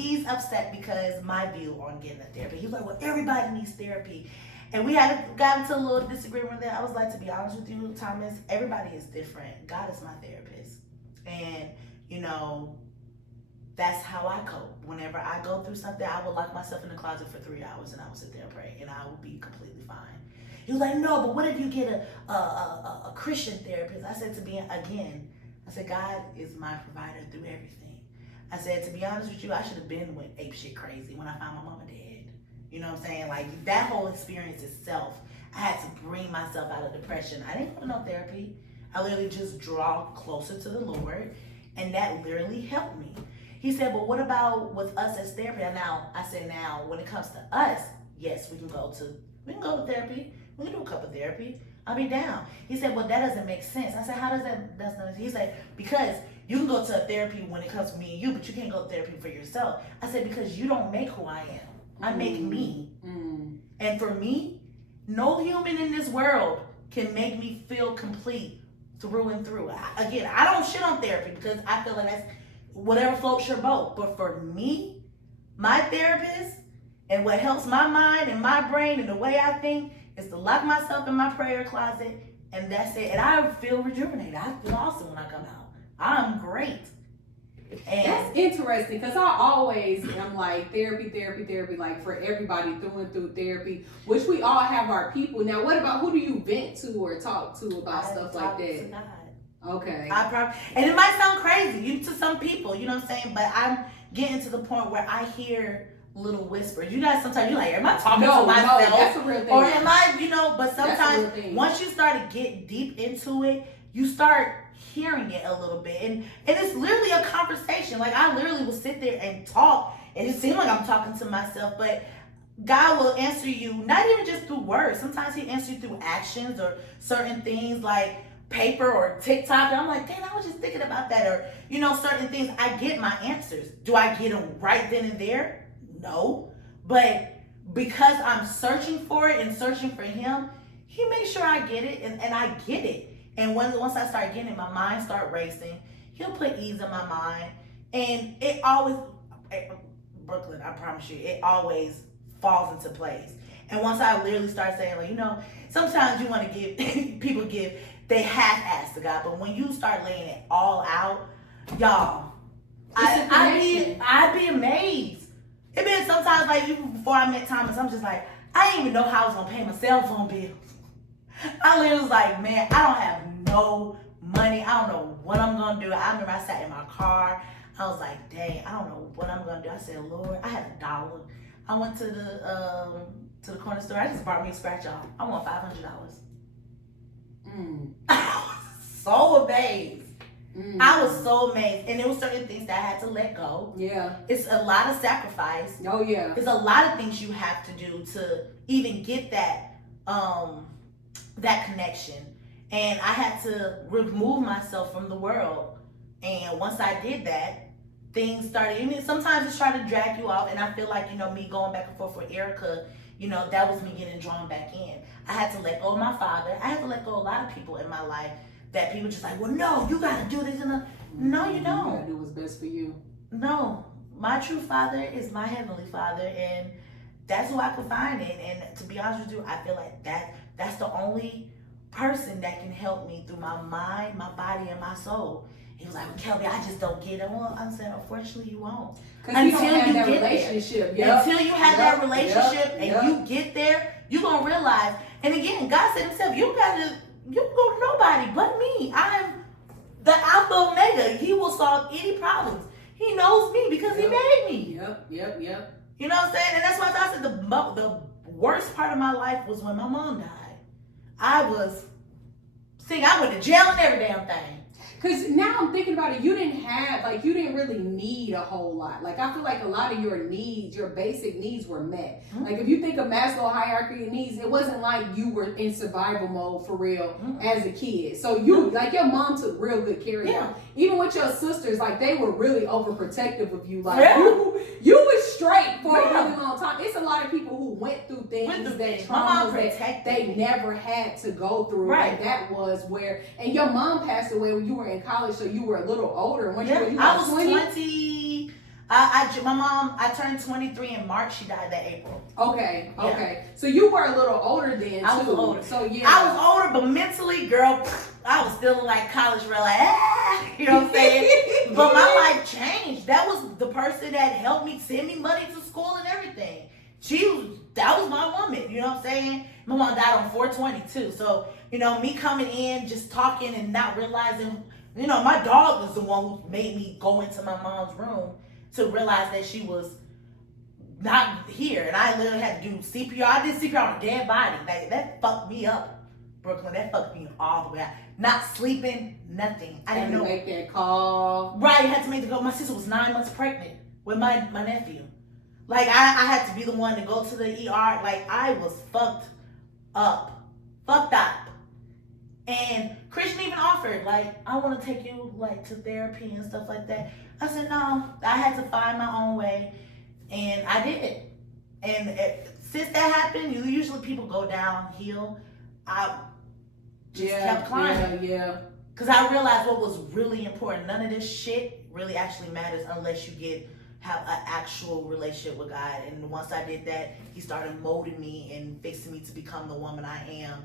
he's upset because my view on getting a therapy. He was like, well, everybody needs therapy. And we had gotten into a little disagreement there. I was like, to be honest with you, Thomas, everybody is different. God is my therapist. And, you know, that's how I cope. Whenever I go through something, I will lock myself in the closet for 3 hours and I will sit there and pray and I will be completely fine. He was like, no, but what if you get a Christian therapist? I said, I said, God is my provider through everything. I said, to be honest with you, I should have been went ape shit crazy when I found my mama dead. You know what I'm saying? Like, that whole experience itself, I had to bring myself out of depression. I didn't go to no therapy. I literally just draw closer to the Lord, and that literally helped me. He said, but what about with us as therapy? I said, when it comes to us, yes, we can go to therapy. We can do a couple therapy. I'll be down. He said, well, that doesn't make sense. I said, how does that's not? He said, because you can go to a therapy when it comes to me and you, but you can't go to therapy for yourself. I said, because you don't make who I am. I make me. And for me, no human in this world can make me feel complete through and through. I don't shit on therapy because I feel like that's whatever floats your boat. But for me, my therapist, and what helps my mind and my brain and the way I think is to lock myself in my prayer closet, and that's it. And I feel rejuvenated. I feel awesome when I come out. I'm great. And that's interesting because I always am like therapy, like for everybody through therapy, which we all have our people. Now, what about who do you vent to or talk to about stuff like that? To God. Okay. And it might sound crazy to some people, you know what I'm saying? But I'm getting to the point where I hear little whispers. You guys, sometimes you're like, am I talking to myself? No, that's a real thing. Or am I, but sometimes once you start to get deep into it, you start hearing it a little bit. And it's literally a conversation. Like, I literally will sit there and talk, and it seems like I'm talking to myself, but God will answer you, not even just through words. Sometimes he answers you through actions or certain things like paper or TikTok. And I'm like, dang, I was just thinking about that. Or, certain things, I get my answers. Do I get them right then and there? No. But because I'm searching for it and searching for him, he makes sure I get it, and I get it. And once I start getting it, my mind start racing. He'll put ease in my mind. And it always, Brooklyn, I promise you, it always falls into place. And once I literally start saying, like, sometimes you want to give, people they half-ass to God. But when you start laying it all out, y'all, I'd be amazed. It been sometimes, like, even before I met Thomas, I'm just like, I didn't even know how I was going to pay my cell phone bill. I literally was like, man, I don't have no money. I don't know what I'm going to do. I remember I sat in my car. I was like, dang, I don't know what I'm going to do. I said, Lord, I had $1. I went to the corner store. I just bought me a scratch off. I want $500. I was so amazed. I was so amazed. And there were certain things that I had to let go. Yeah. It's a lot of sacrifice. Oh, yeah. There's a lot of things you have to do to even get that connection. And I had to remove myself from the world. And once I did that, things started, sometimes it's trying to drag you off. And I feel like, me going back and forth with Erica, that was me getting drawn back in. I had to let go of my father. I had to let go of a lot of people in my life that people just like, well, no, you got to do this. No, you don't. You got to do what's best for you. No, my true father is my heavenly father. And that's who I could find in. And to be honest with you, I feel like that's the only person that can help me through my mind, my body, and my soul. He was like, well, Kelby, I just don't get it. Well, I'm saying, unfortunately, you won't. Until you have that relationship. Yep. Until you have that relationship and you get there, you're going to realize. And again, God said himself, you can go to nobody but me. I'm the Alpha Omega. He will solve any problems. He knows me because he made me. Yep. You know what I'm saying? And that's why I said the worst part of my life was when my mom died. I went to jail and every damn thing. Because now I'm thinking about it, you didn't really need a whole lot. Like, I feel like a lot of your needs, your basic needs were met. Mm-hmm. Like, if you think of Maslow hierarchy of needs, it wasn't like you were in survival mode for real as a kid. So your mom took real good care of you. Even with your sisters, like, they were really overprotective of you. Like, you was straight for a really long time. It's a lot of people who went through things that traumas that they never had to go through. Right. Like, that was where, and your mom passed away when you were in college, so you were a little older. I was 20. My mom, I turned 23 in March. She died that April. Okay. Yeah. Okay. So you were a little older then too. I was older. So yeah. I was older, but mentally, girl, I was still like college, real like, you know what I'm saying? But my life changed. That was the person that helped me send me money to school and everything. That was my woman, you know what I'm saying? My mom died on 4/20 too. So, you know, me coming in, just talking and not realizing, you know, my dog was the one who made me go into my mom's room to realize that she was not here. And I literally had to do CPR. I did CPR on a dead body. Like, that fucked me up, Brooklyn. That fucked me all the way out. Not sleeping, nothing. I didn't know. Make that call. Right, had to make the call. My sister was 9 months pregnant with my nephew. Like, I had to be the one to go to the ER. Like, I was fucked up. And Christian even offered, like, I want to take you, like, to therapy and stuff like that. I said, no. I had to find my own way. And I did it. And since that happened, usually people go downhill. I just kept climbing. Yeah. Because I realized what was really important. None of this shit really actually matters unless you have an actual relationship with God. And once I did that, he started molding me and fixing me to become the woman I am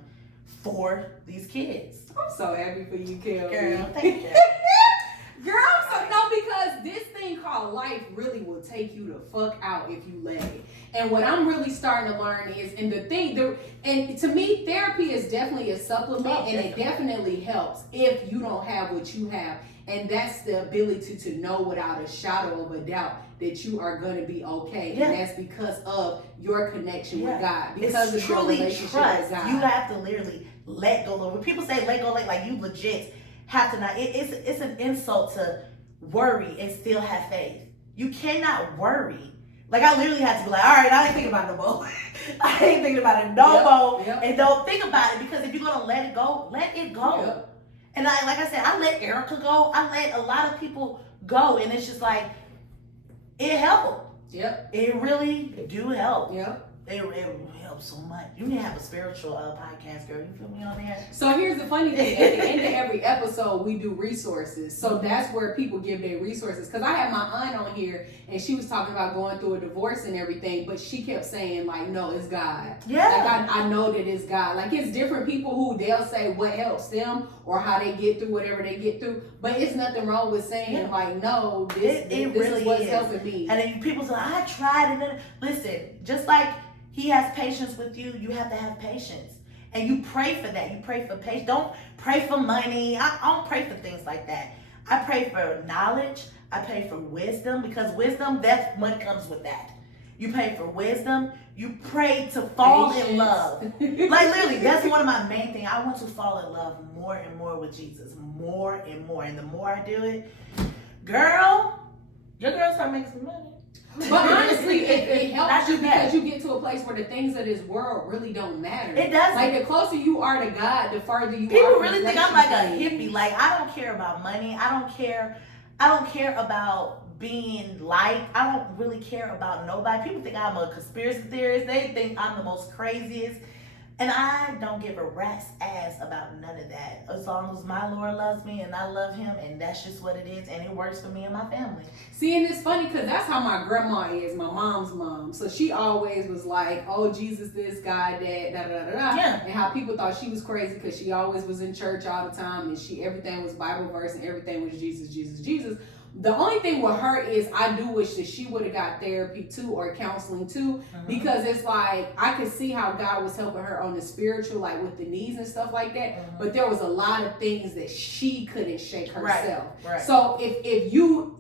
for these kids. I'm so happy for you, Kelby. Girl, thank you. Girl, because this thing called life really will take you the fuck out if you let it. And what I'm really starting to learn is, and to me, therapy is definitely a supplement, and it definitely helps if you don't have what you have. And that's the ability to know without a shadow of a doubt that you are going to be okay. Yeah. And that's because of your connection with God. Because it's of truly your relationship trust. with God. You have to literally let go. When people say let go, like you legit have to not. It's an insult to worry and still have faith. You cannot worry. Like, I literally had to be like, all right, I ain't thinking about it no more. I ain't thinking about it no more. Yep. And don't think about it, because if you're going to let it go, let it go. Yep. And like I said, I let Erica go. I let a lot of people go. And it's just like, it helped. Yep. It really do help. Yep. It helps so much. You need to have a spiritual podcast, girl. You feel me on that? So here's the funny thing. At the end of every episode, we do resources. So that's where people give their resources. Because I had my aunt on here, and she was talking about going through a divorce and everything, but she kept saying, like, no, it's God. Yeah. Like, I know that it's God. Like, it's different people who they'll say what helps them or how they get through whatever they get through. But it's nothing wrong with saying, like, no, this really is what's helping me. And then people say, I tried it. Listen, just like he has patience with you, you have to have patience. And you pray for that. You pray for patience. Don't pray for money. I don't pray for things like that. I pray for knowledge. I pray for wisdom, because wisdom, that's what comes with that. You pray for wisdom. You pray to fall in love. Like, literally, that's one of my main things. I want to fall in love more and more with Jesus. More and more. And the more I do it, girl, your girl start making some money. But honestly, it helps you because you get to a place where the things of this world really don't matter. It doesn't. Like, the closer you are to God, the further you are. People really think I'm like a hippie. Like, I don't care about money. I don't care about being liked. I don't really care about nobody. People think I'm a conspiracy theorist. They think I'm the most craziest. And I don't give a rat's ass about none of that. As long as my Lord loves me and I love him, and that's just what it is, and it works for me and my family. See, and it's funny because that's how my grandma is, my mom's mom. So she always was like, oh, Jesus this, God that, da-da-da-da. Yeah. And how people thought she was crazy because she always was in church all the time, and everything was Bible verse and everything was Jesus, Jesus, Jesus. The only thing with her is I do wish that she would have got therapy too, or counseling too, because it's like I could see how God was helping her on the spiritual, like with the knees and stuff like that. But there was a lot of things that she couldn't shake herself. Right. So if you,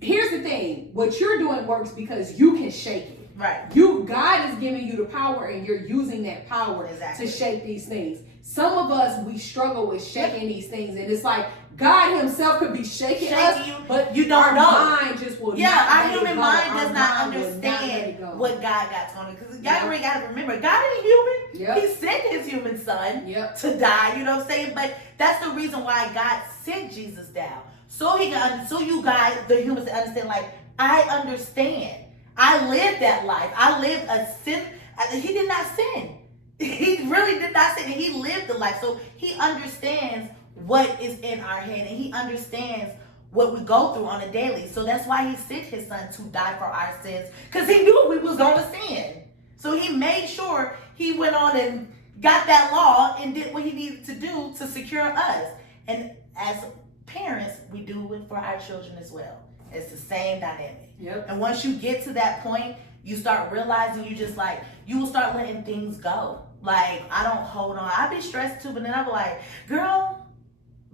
here's the thing, what you're doing works because you can shake it. Right. God is giving you the power, and you're using that power to shake these things. Some of us, we struggle with shaking these things, and it's like God himself could be shaking us, but you don't know. Our mind just will not. Our human mind does not understand what God got to him. Because y'all really got to remember, God ain't human. He sent his human son to die. You know what I'm saying? But that's the reason why God sent Jesus down, so he can, so you guys, the humans, understand. Like, I understand. I lived that life. I lived a sin. He did not sin. He really did not sin. He lived the life, so he understands what is in our head, and he understands what we go through on a daily. So that's why he sent his son to die for our sins, because he knew we was going to sin. So he made sure he went on and got that law and did what he needed to do to secure us. And as parents, we do it for our children as well. It's the same dynamic. Yep. And once you get to that point, you start realizing you will start letting things go. Like, I don't hold on. I be stressed too, but then I be like, girl,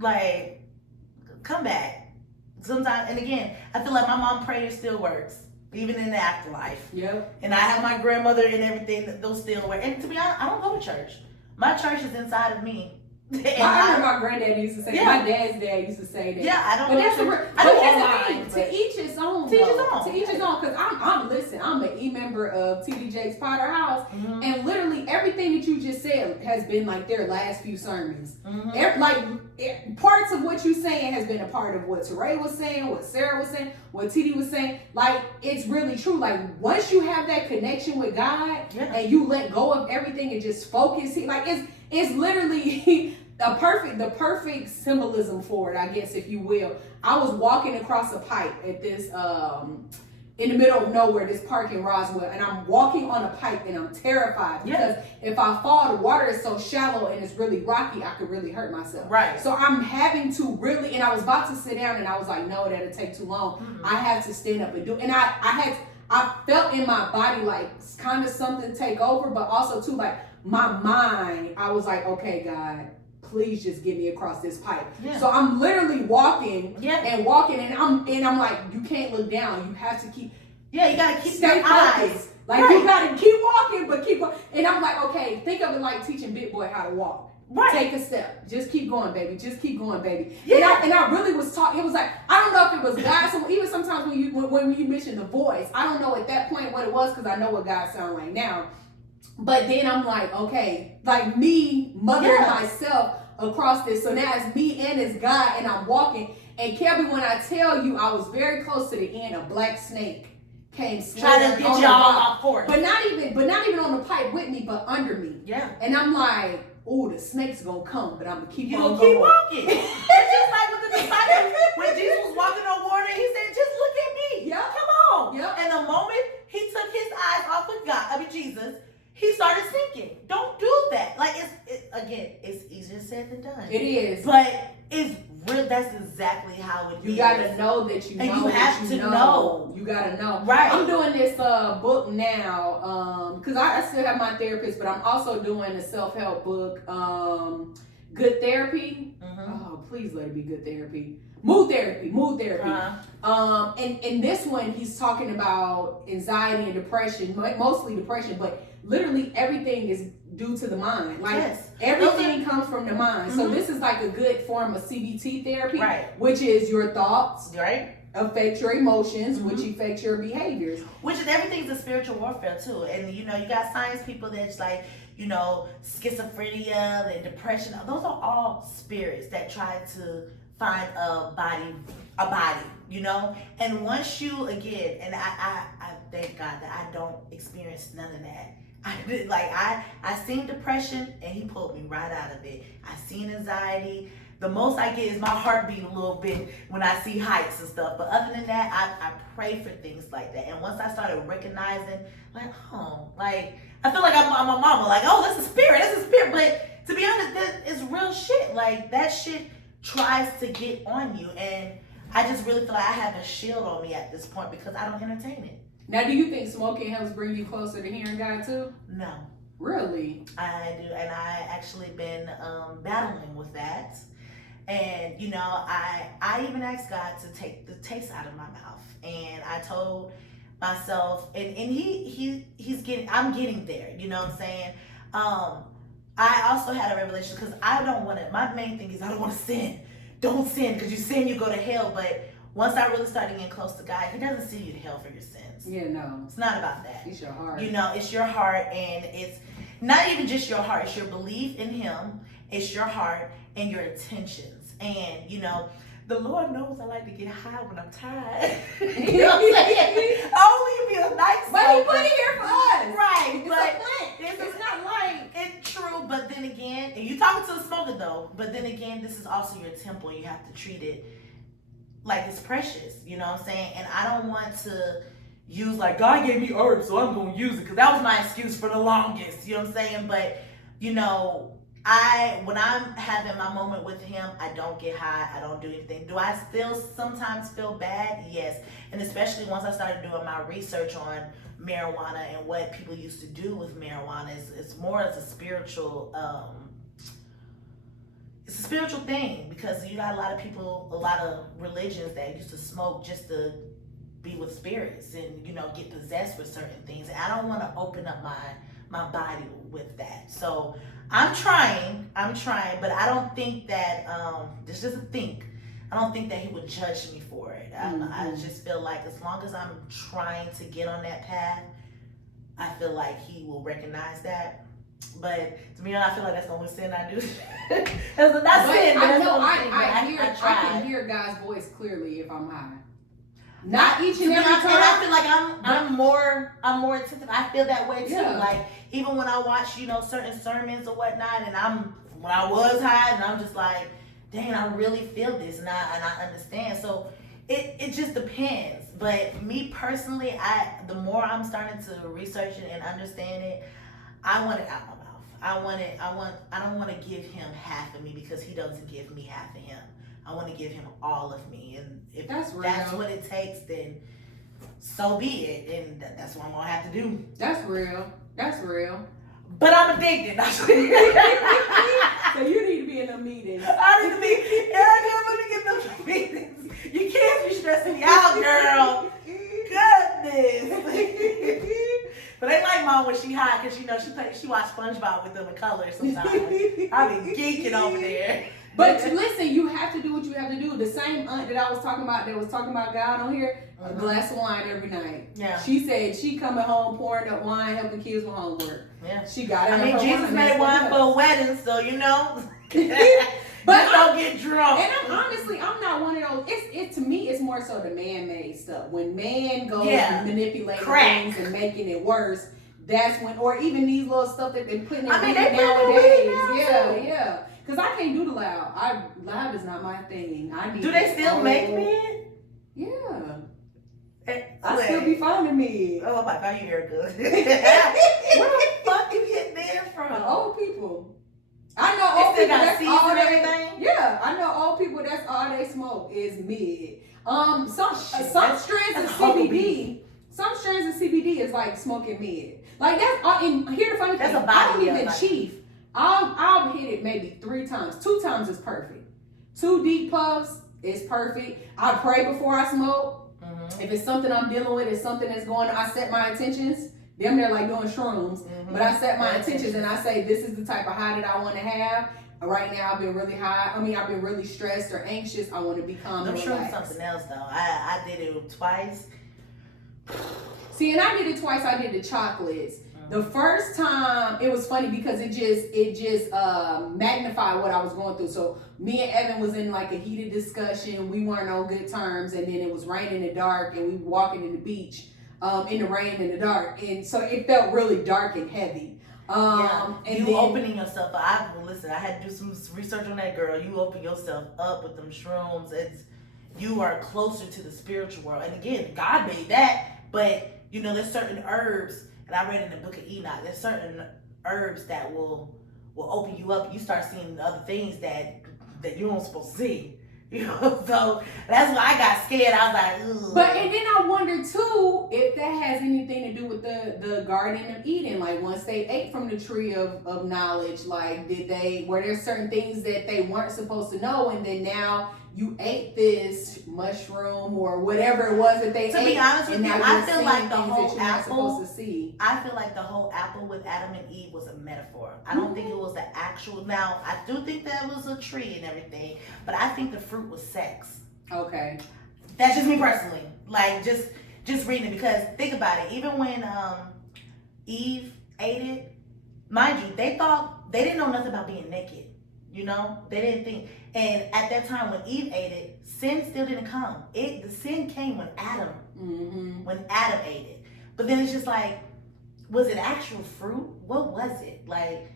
like, come back. Sometimes, and again, I feel like my mom prayer still works, even in the afterlife. Yep. And I have my grandmother and everything, those still work. And to be honest, I don't go to church. My church is inside of me. I remember my granddad used to say, my dad's dad used to say that. Yeah, I don't. But that's I don't online. To each his own. To each his own. To each his own. Because I'm an member of TD Jakes Potter House, Mm-hmm. and literally everything that you just said has been like their last few sermons. Mm-hmm. Parts of what you're saying has been a part of what Teray was saying, what Sarah was saying, what TD was saying. Like, it's really true. Like, once you have that connection with God, and you let go of everything and just focus, like it's literally the perfect symbolism for it, I guess, if you will. I was walking across a pipe at this in the middle of nowhere, this park in Roswell, and I'm walking on a pipe and I'm terrified because if I fall, the water is so shallow and it's really rocky, I could really hurt myself. Right. So I'm having to really, and I was about to sit down and I was like, no, that'll take too long. Mm-hmm. I have to stand up and do it. And I felt in my body like kind of something take over, but also too like my mind, I was like, okay, God, please just get me across this pipe. Yeah. So I'm literally walking and walking, and I'm like, you can't look down. You have to keep. Yeah, you gotta keep your eyes. Like you gotta keep walking, but keep. And I'm like, okay, think of it like teaching Big Boy how to walk. Right. Take a step. Just keep going, baby. Just keep going, baby. Yeah. And I really was talking. It was like, I don't know if it was God. So even sometimes when you mention the voice, I don't know at that point what it was, because I know what God sounds like now. But then I'm like, okay, like me mothering myself across this. So now it's me and it's God, and I'm walking. And Kelby, when I tell you, I was very close to the end. A black snake came trying to get y'all off course, but not even on the pipe with me, but under me. Yeah. And I'm like, oh, the snake's gonna come, but I'm gonna keep on keep walking. It's just like with the disciples when Jesus was walking on water. He said, "Just look at me. Yeah. Come on." Yeah. And the moment he took his eyes off of Jesus, he started sinking. Don't do that. Like it's easier said than done. It is, but it's real. That's exactly how it is. You gotta know that you know. And you have to know. You gotta know. Right. I'm doing this book now because I still have my therapist, but I'm also doing a self-help book, Good Therapy. Mm-hmm. Oh, please let it be Good Therapy. Mood therapy. Uh-huh. And this one, he's talking about anxiety and depression, mostly depression, but literally everything is due to the mind. Like everything comes from the mind. Mm-hmm. So this is like a good form of CBT therapy, which is your thoughts, affect your emotions, mm-hmm. which affect your behaviors. Which is everything's a spiritual warfare too. And you got science people that's like, schizophrenia and depression. Those are all spirits that try to find a body, and once you, again, and I thank God that I don't experience none of that. I seen depression and he pulled me right out of it. I seen anxiety. The most I get is my heartbeat a little bit when I see heights and stuff. But other than that, I pray for things like that. And once I started recognizing, I feel like I'm a mama. Like, oh, that's a spirit. But to be honest, that is real shit. Like, that shit tries to get on you. And I just really feel like I have a shield on me at this point because I don't entertain it. Now, do you think smoking helps bring you closer to hearing God too? No. Really? I do. And I actually been battling with that. And, I even asked God to take the taste out of my mouth. And I told myself, and I'm getting there, you know what I'm saying? I also had a revelation because my main thing is I don't want to sin. Don't sin, because you sin, you go to hell. But once I really started getting close to God, he doesn't send you to hell for your sins. Yeah, no. It's not about that. It's your heart. It's your heart, and it's not even just your heart. It's your belief in him. It's your heart and your intentions. And, the Lord knows I like to get high when I'm tired. You know what I'm saying? Only be a nice But he put it here for us. Right. It's not like it's true, but then again, and you talking to the smoker though, but then again, this is also your temple. You have to treat it like it's precious, you know what I'm saying? And I don't want to use like God gave me herbs, so I'm gonna use it, because that was my excuse for the longest, you know what I'm saying? But you know, when I'm having my moment with him, I don't get high, I don't do anything. Do I still sometimes feel bad? Yes. And especially once I started doing my research on marijuana and what people used to do with marijuana, it's more as a spiritual it's a spiritual thing, because you got a lot of people, a lot of religions that used to smoke just to be with spirits and, you know, get possessed with certain things. And I don't want to open up my body with that. So I'm trying, but I don't think that this is a think. I don't think that he would judge me for it. I just feel like as long as I'm trying to get on that path, I feel like he will recognize that. But to me, I feel like that's the only sin I do. That's not sin, but that's the only thing. I can hear God's voice clearly if I'm high. Not each and every time. And I feel like I'm more attentive. I feel that way too. Yeah. Like even when I watch, you know, certain sermons or whatnot, and when I was high, and I'm just like, dang, I really feel this, and I understand. So it just depends. But me personally, the more I'm starting to research it and understand it, I want it out my mouth. I don't want to give him half of me, because he doesn't give me half of him. I want to give him all of me. And if that's what it takes, then so be it. And that's what I'm going to have to do. That's real. But I'm addicted. So you need to be in a meeting. I need to be, Erica, let me get those meetings. You can't be stressing me out, girl. Goodness. But they like mom when she hot, because you know she watch SpongeBob with them in color sometimes. I be geeking over there. But listen, you have to do what you have to do. The same aunt that I was talking about, that was talking about God on here, a glass of wine every night. Yeah. She said she coming home pouring up wine, helping kids with homework. Yeah. She got it. I mean, Jesus made wine for a wedding, so you know. But don't get drunk. And I'm not one of those. It to me, it's more so the man-made stuff. When man goes and manipulating things and making it worse, that's when, or even these little stuff that they're putting in nowadays. Yeah. Because I can't do the loud. Loud is not my thing. Do they still make men? Yeah. I still be finding me. Oh my God, you hear good. Where the fuck you get men from? Old people. I know old people that's all they. Yeah, I know old people that's all they smoke is mid. Some strands of CBD. Some strands of CBD is like smoking mid. Like that's. And here the funny thing, I don't even chief. I'll hit it maybe 3 times. 2 times is perfect. 2 deep puffs is perfect. I pray before I smoke. Mm-hmm. If it's something I'm dealing with, it's something that's going on, I set my intentions. They're like doing shrooms. Mm-hmm. But I set my intentions and I say, this is the type of high that I want to have. Right now, I've been really high. I've been really stressed or anxious. I want to be calm and relaxed. Shrooms something else, though. I did it twice. See, and I did it twice. I did the chocolates. The first time, it was funny because it just magnified what I was going through. So me and Evan was in like a heated discussion. We weren't on good terms, and then it was raining in the dark, and we were walking in the beach in the rain in the dark, and so it felt really dark and heavy. And you opening yourself up. I had to do some research on that, girl. You open yourself up with them shrooms. You are closer to the spiritual world. And again, God made that, but you know, there's certain herbs. And I read in the book of Enoch, there's certain herbs that will open you up. You start seeing other things that you don't supposed to see. You know, so that's why I got scared. I was like, ugh. But and then I wonder too if that has anything to do with the Garden of Eden. Like once they ate from the tree of knowledge, like were there certain things that they weren't supposed to know, and then now you ate this mushroom or whatever it was that they ate. To be honest with you, I feel like the whole apple. I feel like the whole apple with Adam and Eve was a metaphor. I don't think it was the actual. Now, I do think that was a tree and everything, but I think the fruit was sex. Okay. That's just me personally. Like just reading it, because think about it. Even when Eve ate it, mind you, they didn't know nothing about being naked. You know, they didn't think. And at that time, when Eve ate it, sin still didn't come. The sin came when Adam ate it. But then it's just like, was it actual fruit? What was it? Like,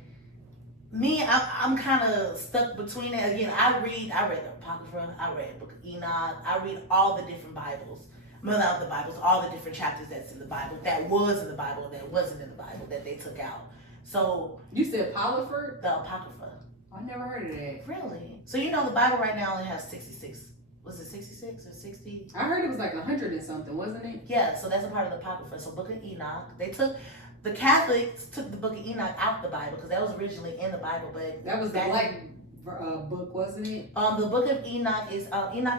I'm kind of stuck between it. Again, I read the Apocrypha, I read the Book of Enoch, I read all the different Bibles. Well, not the Bibles, all the different chapters that's in the Bible, that was in the Bible, that wasn't in the Bible, that they took out. So You said Polyford? the Apocrypha. I never heard of that. Really? So you know the Bible right now only has 66. Was it 66 or 60? I heard it was like 100 and something, wasn't it? Yeah, so that's a part of the Apocrypha. So Book of Enoch, the Catholics took the Book of Enoch out the Bible because that was originally in the Bible, but That was the black book, wasn't it? the Book of Enoch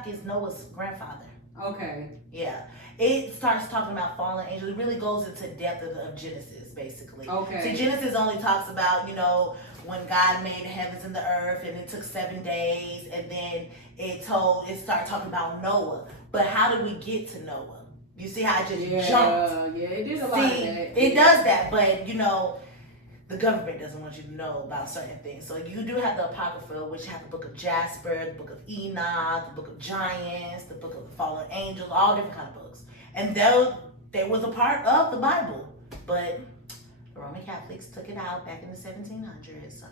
is Noah's grandfather. Okay. Yeah, it starts talking about fallen angels. It really goes into depth of Genesis, basically. Okay. See, Genesis only talks about when God made the heavens and the earth, and it took 7 days, and then it started talking about Noah. But how did we get to Noah? You see how it just jumped? Yeah, it did a lot of that. It does that, but the government doesn't want you to know about certain things. So you do have the Apocrypha, which have the Book of Jasper, the Book of Enoch, the Book of Giants, the Book of the Fallen Angels, all different kind of books. And they was a part of the Bible, but the Roman Catholics took it out back in the 1700s. So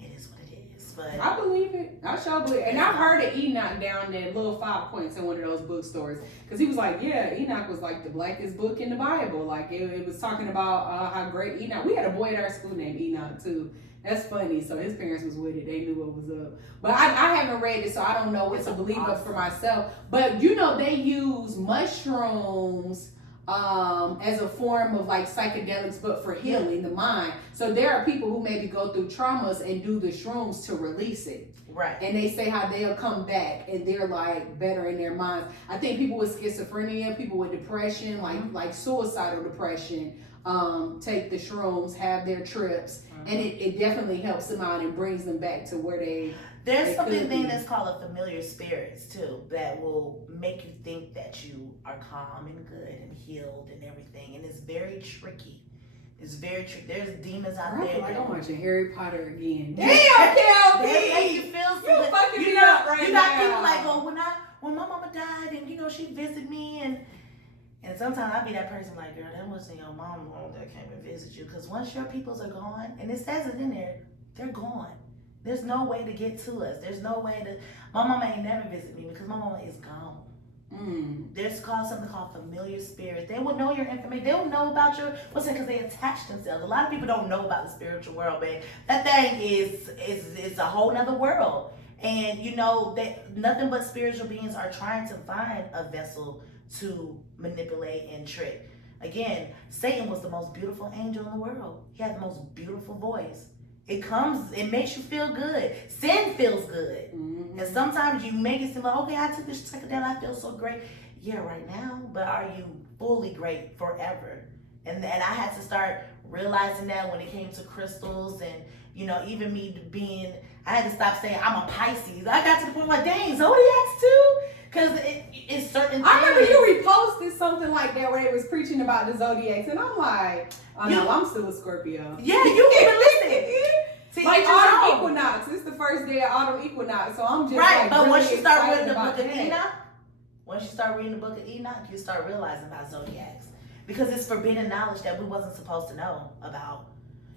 it is what it is. But I believe it. I sure believe it. And I heard of Enoch down there, little 5 points in one of those bookstores. Because he was like, yeah, Enoch was like the blackest book in the Bible. Like it was talking about how great Enoch. We had a boy at our school named Enoch too. That's funny. So his parents was with it. They knew what was up. But I haven't read it, so I don't know what to believe of for myself. But they use mushrooms as a form of like psychedelics, but for healing the mind. So there are people who maybe go through traumas and do the shrooms to release it. Right. And they say how they'll come back and they're like better in their minds. I think people with schizophrenia, people with depression, like suicidal depression, take the shrooms, have their trips, and it definitely helps them out and brings them back to where there's something that's called a familiar spirits too, that will make you think that you are calm and good and healed and everything, and it's very tricky. It's very tricky. There's demons out there. Like I'm watching Harry Potter again. Damn, Kelby! They make you feel so good. Fucking me up right now. You got people like, when my mama died and she visited me and sometimes I be that person like, girl, that wasn't your mom that came and visit you, because once your peoples are gone, and it says it in there, they're gone. There's no way to get to us. There's no way to. My mama ain't never visit me because my mama is gone. There's something called familiar spirits. They will know your information. They will know about because they attach themselves. A lot of people don't know about the spiritual world, man. That thing is a whole nother world. And that nothing but spiritual beings are trying to find a vessel to manipulate and trick. Again, Satan was the most beautiful angel in the world. He had the most beautiful voice. It makes you feel good. Sin feels good. And sometimes you make it seem like, okay, I took this psychedelic, I feel so great. Yeah, right now, but are you fully great forever? And I had to start realizing that when it came to crystals and, even me I had to stop saying I'm a Pisces. I got to the point like, dang, zodiacs too? Because it's certain things. I remember you reposted something like that where it was preaching about the zodiacs, and I'm like, no, I'm still a Scorpio. Yeah, you can listen. See, like autumn equinox. It's the first day of autumn equinox, so I'm just right. But really once you start reading the about Book of Enoch, you start realizing about zodiacs, because it's forbidden knowledge that we wasn't supposed to know about.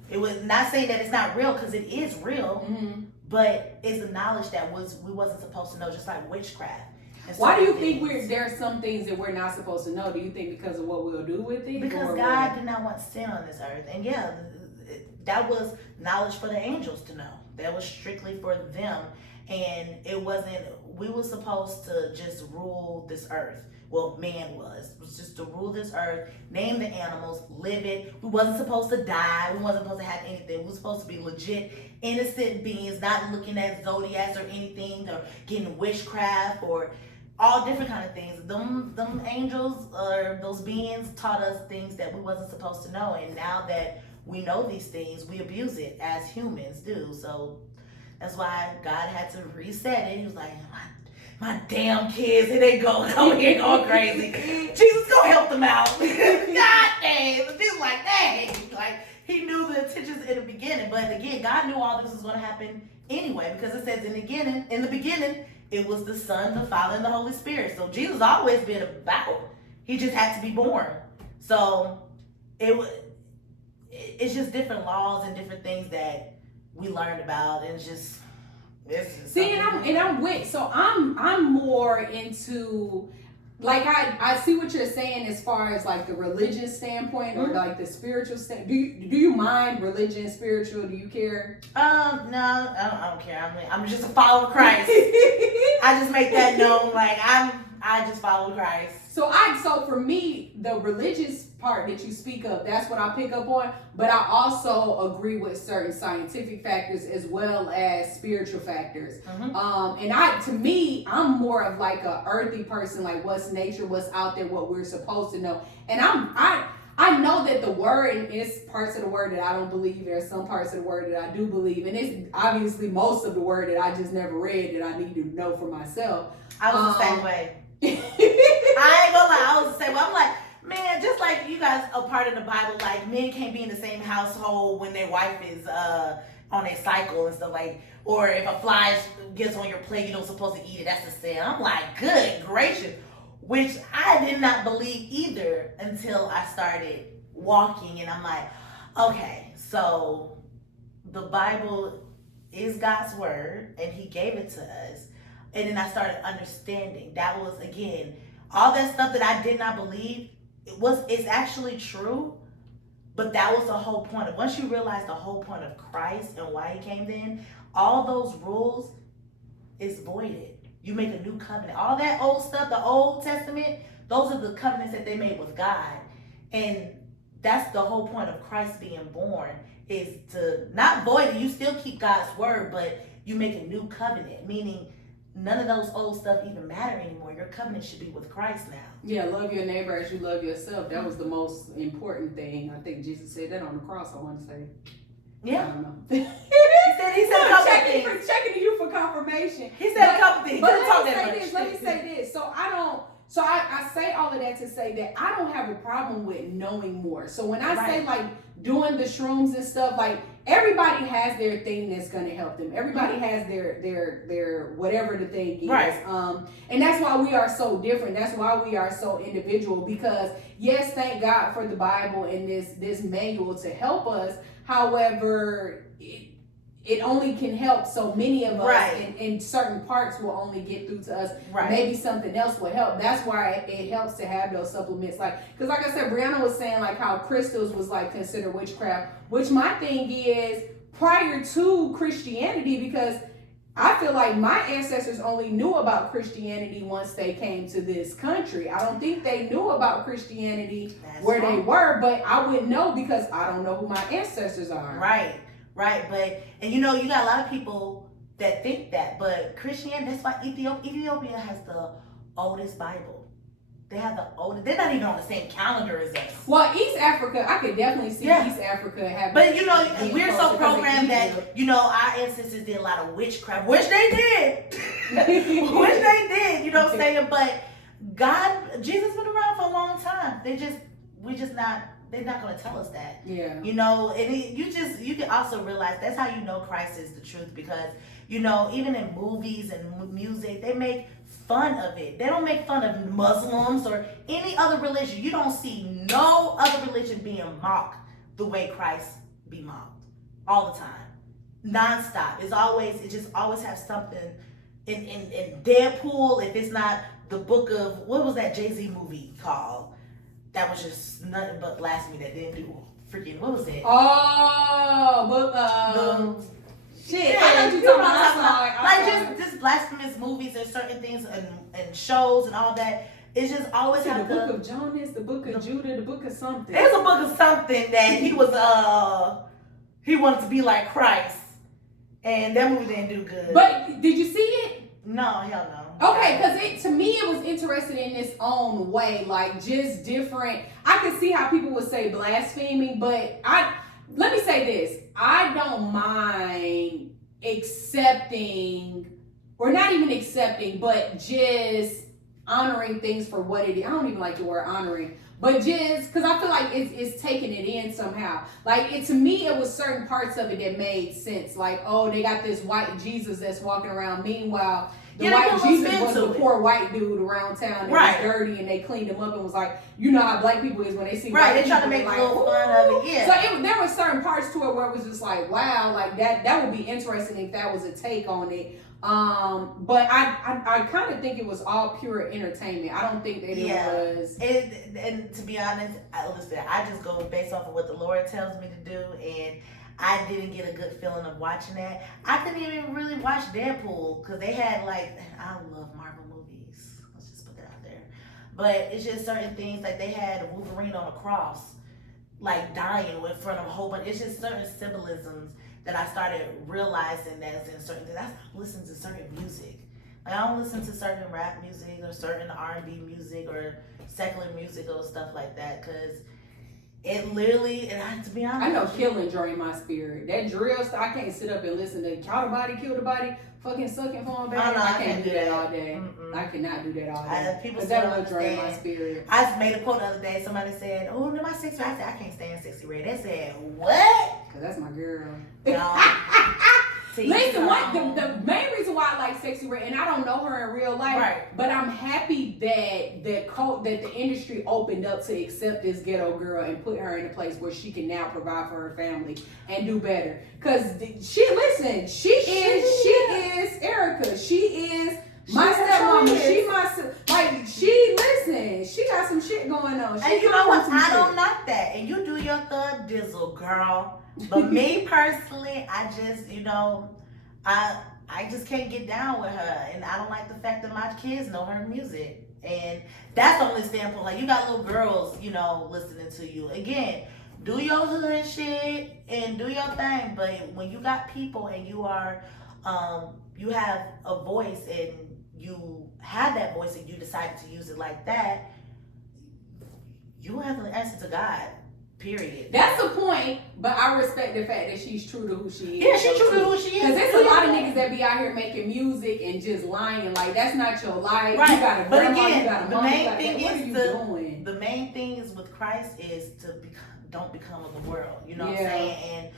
It was not saying that it's not real, because it is real, but it's the knowledge that we wasn't supposed to know, just like witchcraft. Why do you think there are some things that we're not supposed to know? Do you think because of what we'll do with it? Because God did not want sin on this earth. And yeah, that was knowledge for the angels to know. That was strictly for them. And we were supposed to just rule this earth. Well, man was just to rule this earth, name the animals, live it. We wasn't supposed to die. We wasn't supposed to have anything. We were supposed to be legit, innocent beings, not looking at zodiacs or anything, or getting witchcraft or all different kind of things. Them angels or those beings taught us things that we wasn't supposed to know. And now that we know these things, we abuse it as humans do. So that's why God had to reset it. He was like, my damn kids, here they go here going crazy. Jesus, go help them out. God dang. It's like, dang. Like, he knew the intentions in the beginning. But again, God knew all this was going to happen anyway, because it says in the beginning, it was the Son, the Father, and the Holy Spirit. So Jesus always been about. He just had to be born. So it's just different laws and different things that we learned about, and it's just see, and I'm with, so I'm more into, like, I see what you're saying as far as like the religious standpoint or like the spiritual stand. Do you mind religion, spiritual? Do you care? No, I don't care. I'm just a follower of Christ. I just make that known. Like I just follow Christ. So for me, the religious part that you speak of, that's what I pick up on. But I also agree with certain scientific factors as well as spiritual factors. And to me, I'm more of like a earthy person, like what's nature, what's out there, what we're supposed to know. And I know that the word, and it's parts of the word that I don't believe. There's some parts of the word that I do believe. And it's obviously most of the word that I just never read that I need to know for myself. I was the same way. I ain't gonna lie, I was the same way. I'm like, man, just like you guys are part of the Bible, like men can't be in the same household when their wife is on a cycle and stuff, like, or if a fly gets on your plate, you're not supposed to eat it. That's a sin. I'm like, good gracious. Which I did not believe either until I started walking, and I'm like, okay, so the Bible is God's word, and He gave it to us. And then I started understanding. That was, again, all that stuff that I did not believe, it's actually true. But that was the whole point. Once you realize the whole point of Christ and why He came in, all those rules is voided. You make a new covenant. All that old stuff, the Old Testament, those are the covenants that they made with God. And that's the whole point of Christ being born, is to not void it. You still keep God's word, but you make a new covenant, meaning none of those old stuff even matter anymore. Your covenant should be with Christ now. Yeah, love your neighbor as you love yourself. That was the most important thing. I think Jesus said that on the cross, I want to say. Yeah. I don't know. he said a couple things. Checking you for confirmation. He said a couple things. But let me say this. So I say all of that to say that I don't have a problem with knowing more. So when I say like doing the shrooms and stuff, like everybody has their thing that's going to help them. Everybody has their whatever the thing is. Right. And that's why we are so different. That's why we are so individual, because yes, thank God for the Bible and this manual to help us. However, it only can help so many of us, and certain parts will only get through to us. Right. Maybe something else will help. That's why it helps to have those supplements. Because like I said, Brianna was saying like how crystals was like considered witchcraft, which my thing is prior to Christianity, because I feel like my ancestors only knew about Christianity once they came to this country. I don't think they knew about Christianity they were, but I wouldn't know because I don't know who my ancestors are. Right, but, and you know, you got a lot of people that think that, but Christianity, that's why Ethiopia has the oldest Bible. They have the oldest, they're not even on the same calendar as us. Well, East Africa, I could definitely see East Africa having. But you know, we're so programmed that, you know, our ancestors did a lot of witchcraft, which they did. You know what I'm saying? But Jesus been around for a long time. They're not going to tell us that. Yeah. You know, and you can also realize that's how you know Christ is the truth, because, you know, even in movies and music, they make fun of it. They don't make fun of Muslims or any other religion. You don't see no other religion being mocked the way Christ be mocked all the time. Nonstop. It just always has something in Deadpool. If it's not the book of, what was that Jay-Z movie called? That was just nothing but blasphemy that didn't do freaking, what was it? Shit. Yeah, I know what you're talking about. Like just blasphemous movies and certain things and shows and all that. It's just always the book of Jonas, the book of Judah, the book of something. It was a book of something that he wanted to be like Christ. And that movie didn't do good. But did you see it? No, hell no. Okay, because to me it was interesting in its own way, like just different. I could see how people would say blaspheming, but let me say this: I don't mind accepting, or not even accepting, but just honoring things for what it is. I don't even like the word honoring, but just because I feel like it's taking it in somehow. Like to me, it was certain parts of it that made sense. Like, oh, they got this white Jesus that's walking around. Meanwhile, The Yeah, white they Jesus put was spin the to it. poor white dude around town that Right. was dirty, and they cleaned him up and was like, you know how black people is when they see Right, white they try to people, make like, a little fun of it. Yeah. So there were certain parts to it where it was just like, wow, like that would be interesting if that was a take on it. But I kind of think it was all pure entertainment. I don't think that it was. And to be honest, listen, I just go based off of what the Lord tells me to do, and I didn't get a good feeling of watching that. I couldn't even really watch Deadpool because they had like, I love Marvel movies. Let's just put that out there. But it's just certain things, like they had Wolverine on a cross, like dying in front of a whole bunch. It's just certain symbolisms that I started realizing that's in certain things. I stopped listening to certain music. Like I don't listen to certain rap music or certain R&B music or secular music or stuff like that, because it literally, and I have to be honest, I know killing drained my spirit. That drill stuff, I can't sit up and listen to kill the body, fucking sucking for him, baby. I can't do that all day. I cannot do that all day. People Because still that will drain my understand. spirit. I just made a quote the other day. Somebody said, "Oh, no, my sexy red." I said, "I can't stand sexy red." They said, "What?" Because that's my girl. No. Listen, the main reason why I like Sexy Red, and I don't know her in real life, right, but I'm happy that the industry opened up to accept this ghetto girl and put her in a place where she can now provide for her family and do better. Cause she is Erica. She is my stepmama. She got some shit going on. And you know what? I don't knock that. And you do your thug dizzle, girl. But me personally, I just, I just can't get down with her. And I don't like the fact that my kids know her music. And that's the only standpoint. Like, you got little girls, listening to you. Again, do your hood shit and do your thing. But when you got people and you are, you have a voice and you have that voice and you decided to use it like that, you have to answer to God. Period. That's the point, but I respect the fact that she's true to who she is. Yeah, she's true to who she is. Because there's a lot of niggas that be out here making music and just lying. Like, that's not your life. Right. You got a grandma, you got a mom, main thing what are you doing? The main thing is with Christ is to don't become of the world. You know what I'm saying? And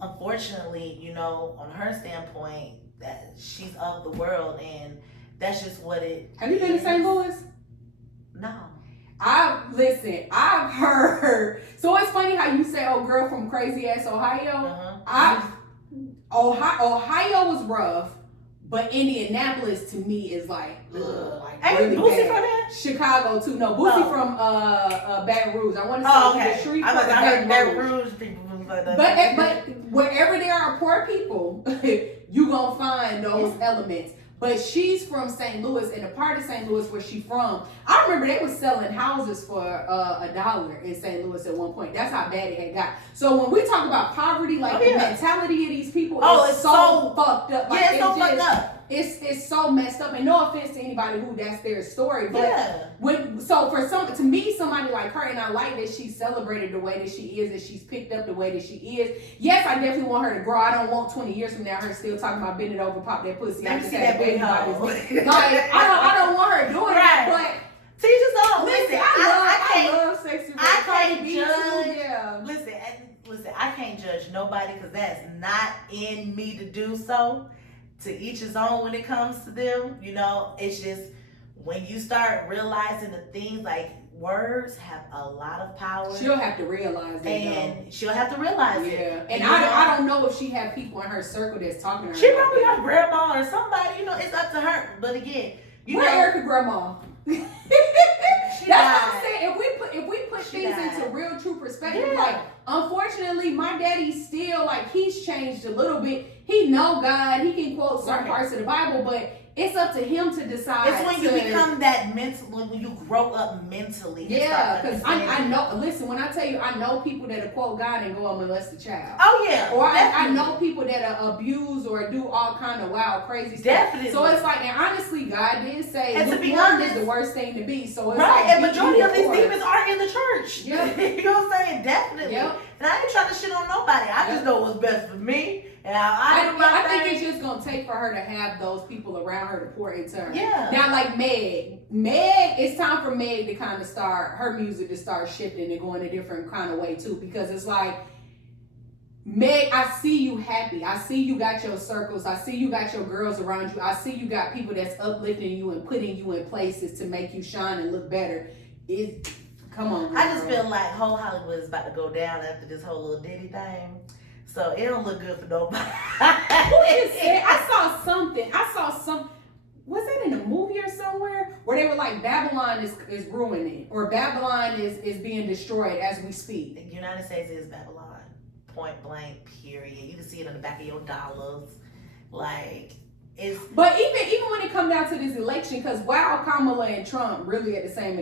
unfortunately, on her standpoint, that she's of the world, and that's just what it Have you been to St. Louis? No. I've heard. So it's funny how you say, "Oh, girl from crazy ass Ohio." Ohio was rough, but Indianapolis to me is like, Ain't really Boosie bad. from there? Chicago too. No, Boosie from Baton Rouge. I want to say okay. the street. I heard Baton Rouge people. But wherever there are poor people, you gonna find those elements. But she's from St. Louis, and the part of St. Louis where she's from, I remember they was selling houses for $1 in St. Louis at one point. That's how bad it had got. So when we talk about poverty, like the mentality of these people is so fucked up. Like, it's so fucked up. It's so messed up, and no offense to anybody who that's their story, but to me, somebody like her, and I like that she celebrated the way that she is, and she's picked up the way that she is. Yes, I definitely want her to grow. I don't want 20 years from now her still talking about bend it over, pop that pussy. Let me see that big hoe. Like I don't want her doing that, but teach us all. Listen, I love Sexy Red. I can't Cardi B judge. too, yeah. Listen, I can't judge nobody because that's not in me to do so. To each his own when it comes to them. It's just when you start realizing the things, like words have a lot of power. She'll have to realize that. And she'll have to realize it. Yeah. And I don't know if she had people in her circle that's talking to her. She probably got grandma or somebody, it's up to her. But again, Erica grandma? That's what I'm saying. If we put things into real true perspective, like unfortunately my daddy still, like, he's changed a little bit. He know God, he can quote certain parts of the Bible, but it's up to him to decide. It's when you become that mental, when you grow up mentally. Yeah, because I know, listen, when I tell you, I know people that quote God and go and molest a child. Oh yeah. Or I know people that abuse or do all kind of wild, crazy stuff. Definitely. So it's like, and honestly, God did say, and to be honest, is the worst thing to be. So it's right, like, and majority of these demons are in the church. Yeah. You know what I'm saying? Definitely. Yep. And I ain't trying to shit on nobody. I just know what's best for me. And I think it's just gonna take for her to have those people around her to pour into her. Yeah. Now, like Meg, it's time for Meg to kind of start her music to start shifting and going a different kind of way too, because it's like Meg, I see you happy. I see you got your circles. I see you got your girls around you. I see you got people that's uplifting you and putting you in places to make you shine and look better. Come on, girl. I just feel like whole Hollywood is about to go down after this whole little Diddy thing. So it don't look good for nobody. Who just said? I saw something. Was that in a movie or somewhere where they were like, Babylon is ruining, or Babylon is being destroyed as we speak? The United States is Babylon. Point blank, period. You can see it on the back of your dollars. Like, it's... But even when it comes down to this election, because while Kamala and Trump really at the end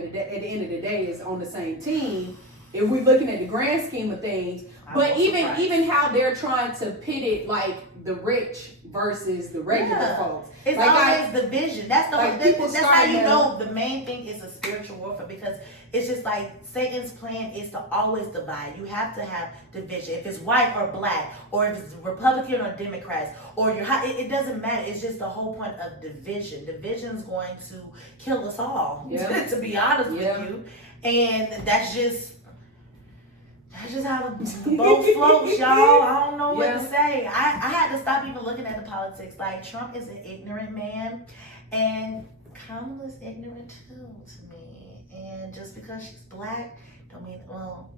of the day is on the same team, if we're looking at the grand scheme of things, but even how they're trying to pit it, like the rich versus the regular folks. It's like always division. That's the like that's how you know the main thing is a spiritual warfare, because it's just like Satan's plan is to always divide. You have to have division. If it's white or black, or if it's Republican or Democrats, or it doesn't matter. It's just the whole point of division. Division's going to kill us all, to be honest with you. And that's just how the boat floats, y'all. I don't know what to say. I had to stop even looking at the politics. Like, Trump is an ignorant man, and Kamala's ignorant too to me. And just because she's black, don't mean, well.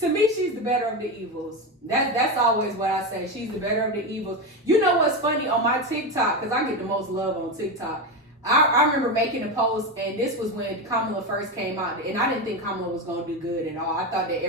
To me, she's the better of the evils. That's always what I say. She's the better of the evils. You know what's funny on my TikTok, because I get the most love on TikTok. I remember making a post, and this was when Kamala first came out, and I didn't think Kamala was going to do good at all. I thought that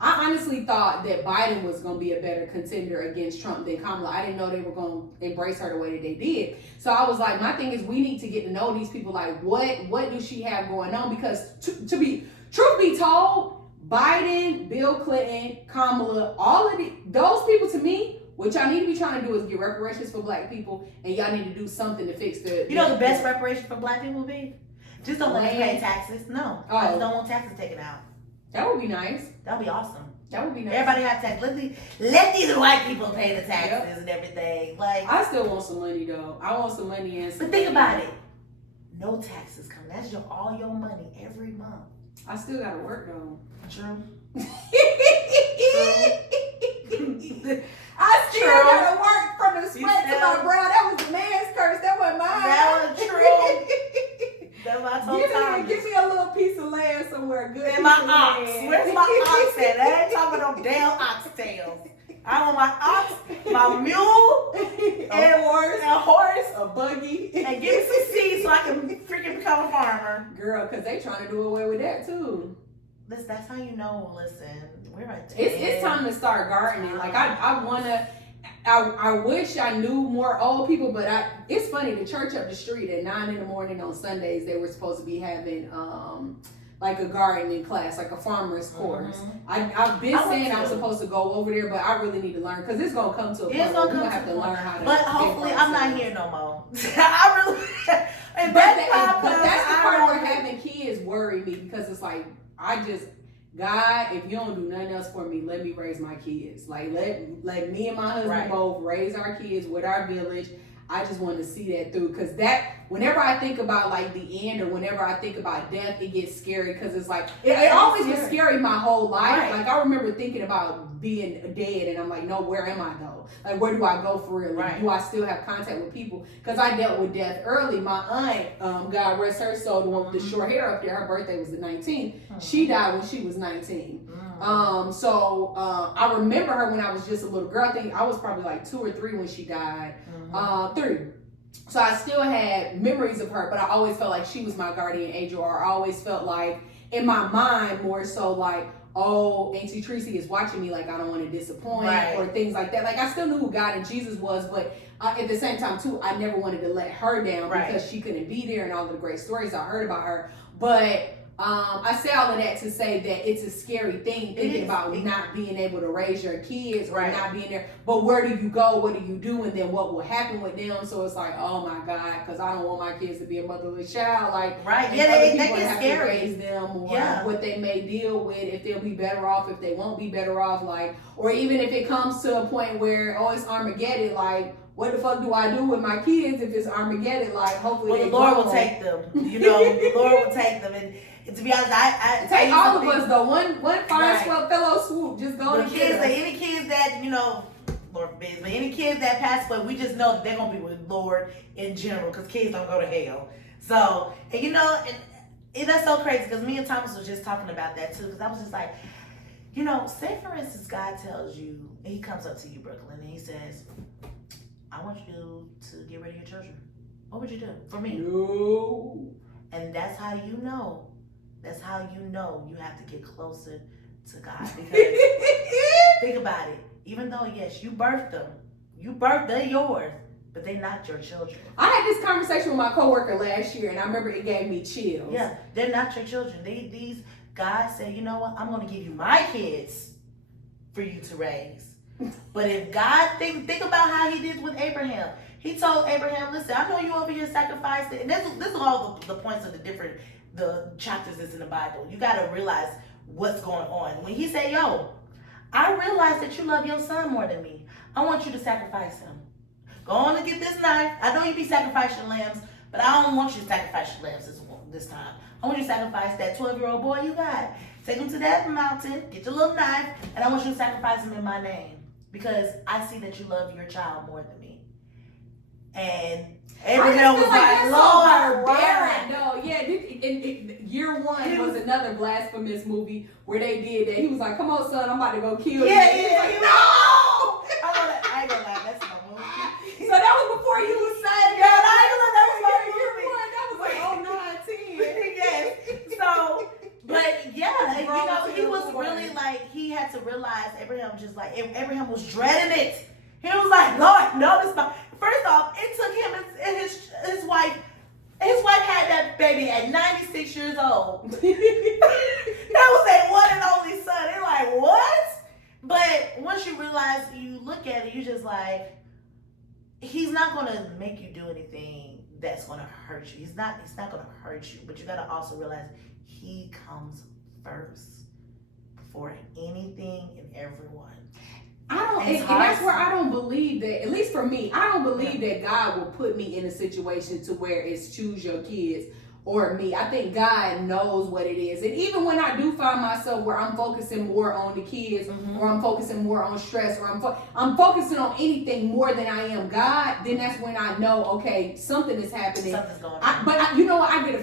I honestly thought that Biden was going to be a better contender against Trump than Kamala. I didn't know they were going to embrace her the way that they did. So I was like, my thing is, we need to get to know these people. Like, what does she have going on? Because truth be told, Biden, Bill Clinton, Kamala, all of those people, to me, what y'all need to be trying to do is get reparations for black people, and y'all need to do something to fix the... You know the best reparation for black people would be? Just don't let us pay taxes. No. I just don't want taxes taken out. That would be nice. That would be awesome. That would be nice. Everybody have tax. Let these white people pay the taxes and everything. Like, I still want some money, though. I want some money and some... But think about it. No taxes come. That's all your money every month. I still gotta work, though. True. I still gotta work from the sweat to my brow. That was the man's curse. That wasn't mine. That was true. That's what I told Thomas. Give me a little piece of land somewhere good. And my ox. Where's my ox at? I ain't talking about them damn oxtails. I want my ox, my mule, a horse, a buggy, and give me some seeds so I can freaking become a farmer. Girl, because they trying to do away with that too. That's how you know. Listen, we're at it's time to start gardening. Like I wish I knew more old people, but it's funny, the church up the street at 9 a.m. on Sundays, they were supposed to be having like a gardening class, like a farmer's course. I've been saying I'm supposed to go over there, but I really need to learn, because it's gonna come to a point where we're gonna have to learn how to. But hopefully I'm not here no more. I really. But that's the part where having kids worry me, because it's like, God, if you don't do nothing else for me, let me raise my kids. Like, let me and my husband both raise our kids with our village. I just want to see that through, because whenever I think about like the end, or whenever I think about death, it gets scary, because it's like it always was scary my whole life. Like, I remember thinking about being dead, and I'm like, no, where am I though? Like, where do I go for real? Like, do I still have contact with people? Because I dealt with death early. My aunt, God rest her soul, the one with the short hair up there, her birthday was the 19th. She died when she was 19. So I remember her when I was just a little girl. I think I was probably like 2 or 3 when she died. 3. So I still had memories of her, but I always felt like she was my guardian angel, or I always felt like, in my mind, more so like, oh, Auntie Tracy is watching me, like I don't want to disappoint, or things like that. Like, I still knew who God and Jesus was, but at the same time too, I never wanted to let her down, because she couldn't be there, and all of the great stories I heard about her. But I say all of that to say that it's a scary thing, thinking about not being able to raise your kids, or not being there. But where do you go? What do you do? And then what will happen with them? So it's like, oh my God, because I don't want my kids to be a motherless child. Like, they get scary. To raise them, or what they may deal with, if they'll be better off, if they won't be better off, like, or even if it comes to a point where, oh, it's Armageddon, like, what the fuck do I do with my kids if it's Armageddon? Like, hopefully, the Lord will take them. You know, the Lord will take them. to be honest, I take used all to of think- us though. One fire Right. squad fellow swoop. Just go the to kids, get us. any kids that Lord forbid, but any kids that pass away, we just know that they're gonna be with Lord in general, because kids don't go to hell. So, and that's so crazy, because me and Thomas was just talking about that too, because I was just like, say for instance, God tells you, and He comes up to you, Brooklyn, and He says, I want you to get rid of your children. What would you do for me? No. And that's how you know. That's how you know you have to get closer to God. Because think about it. Even though, yes, you birthed them. They're yours. But they're not your children. I had this conversation with my coworker last year, and I remember it gave me chills. Yeah, they're not your children. These God said, you know what? I'm going to give you my kids for you to raise. But if God, think about how He did with Abraham. He told Abraham, listen, I know you over here sacrificing. And this is all the points of the chapters that's in the Bible. You got to realize what's going on. When He said, I realize that you love your son more than me. I want you to sacrifice him. Go on and get this knife. I know you be sacrificing lambs, but I don't want you to sacrifice your lambs this time. I want you to sacrifice that 12-year-old boy you got. Take him to that mountain, get your little knife, and I want you to sacrifice him in my name. Because I see that you love your child more than me. And Abraham was like, Lord, barbaric, no, yeah. Year one was another blasphemous movie where they did that. He was like, "Come on, son, I'm about to go kill you." Yeah. Like, no. I ain't gonna lie, that's my movie. So that was before you was saved. Yeah, I ain't gonna lie, that was my movie. That was like 09, 10. Yes. So, but yeah, he was really like, he had to realize Abraham was dreading it. He was like, Lord, no, this my. First off, it took him and his wife. His wife had that baby at 96 years old. That was their one and only son. They're like, what? But once you realize, you look at it, you're just like, He's not gonna make you do anything that's gonna hurt you. He's not gonna hurt you. But you gotta also realize He comes first before anything and everyone. And that's where I don't believe that, at least for me, I don't believe that God will put me in a situation to where it's choose your kids or me. I think God knows what it is. And even when I do find myself where I'm focusing more on the kids, or I'm focusing more on stress, or I'm focusing on anything more than I am God, then that's when I know, okay, something is happening. Something's going on. But you know what? I get a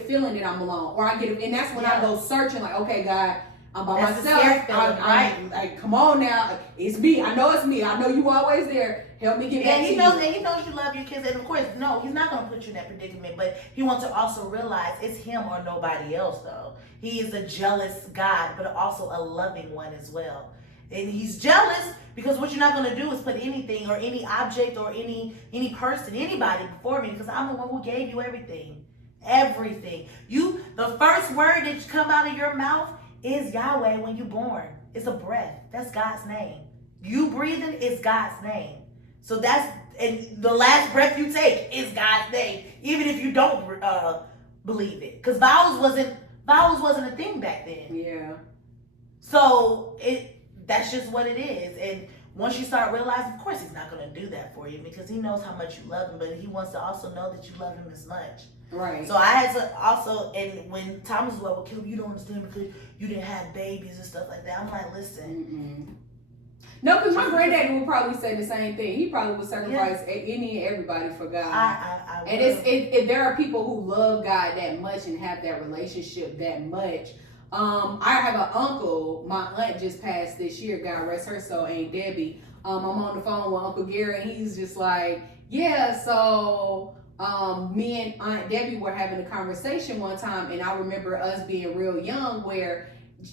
feeling that I'm alone. And that's when I go searching, like, okay, God, I'm by myself. I'm like, come on now. It's me. I know it's me. I know you always there. Help me get back to you. And he knows you love your kids. And of course, no, He's not going to put you in that predicament. But He wants to also realize it's Him or nobody else, though. He is a jealous God, but also a loving one as well. And He's jealous because what you're not going to do is put anything or any object or any person, anybody before me, because I'm the one who gave you everything. Everything. The first word that come out of your mouth is Yahweh when you're born. It's a breath. That's God's name. You breathing is God's name. So and the last breath you take is God's name, even if you don't believe it. Because vowels wasn't a thing back then. Yeah. So that's just what it is. And once you start realizing, of course He's not going to do that for you, because He knows how much you love Him, but He wants to also know that you love Him as much. Right. So I had to also, and when Thomas was like, well, Kelby, you don't understand because you didn't have babies and stuff like that. I'm like, listen. No, because my granddaddy would probably say the same thing. He probably would sacrifice any and everybody for God. I and there are people who love God that much and have that relationship that much. I have an uncle. My aunt just passed this year. God rest her soul, Aunt Debbie. I'm on the phone with Uncle Gary, and he's just like, yeah, so me and Aunt Debbie were having a conversation one time, and I remember us being real young where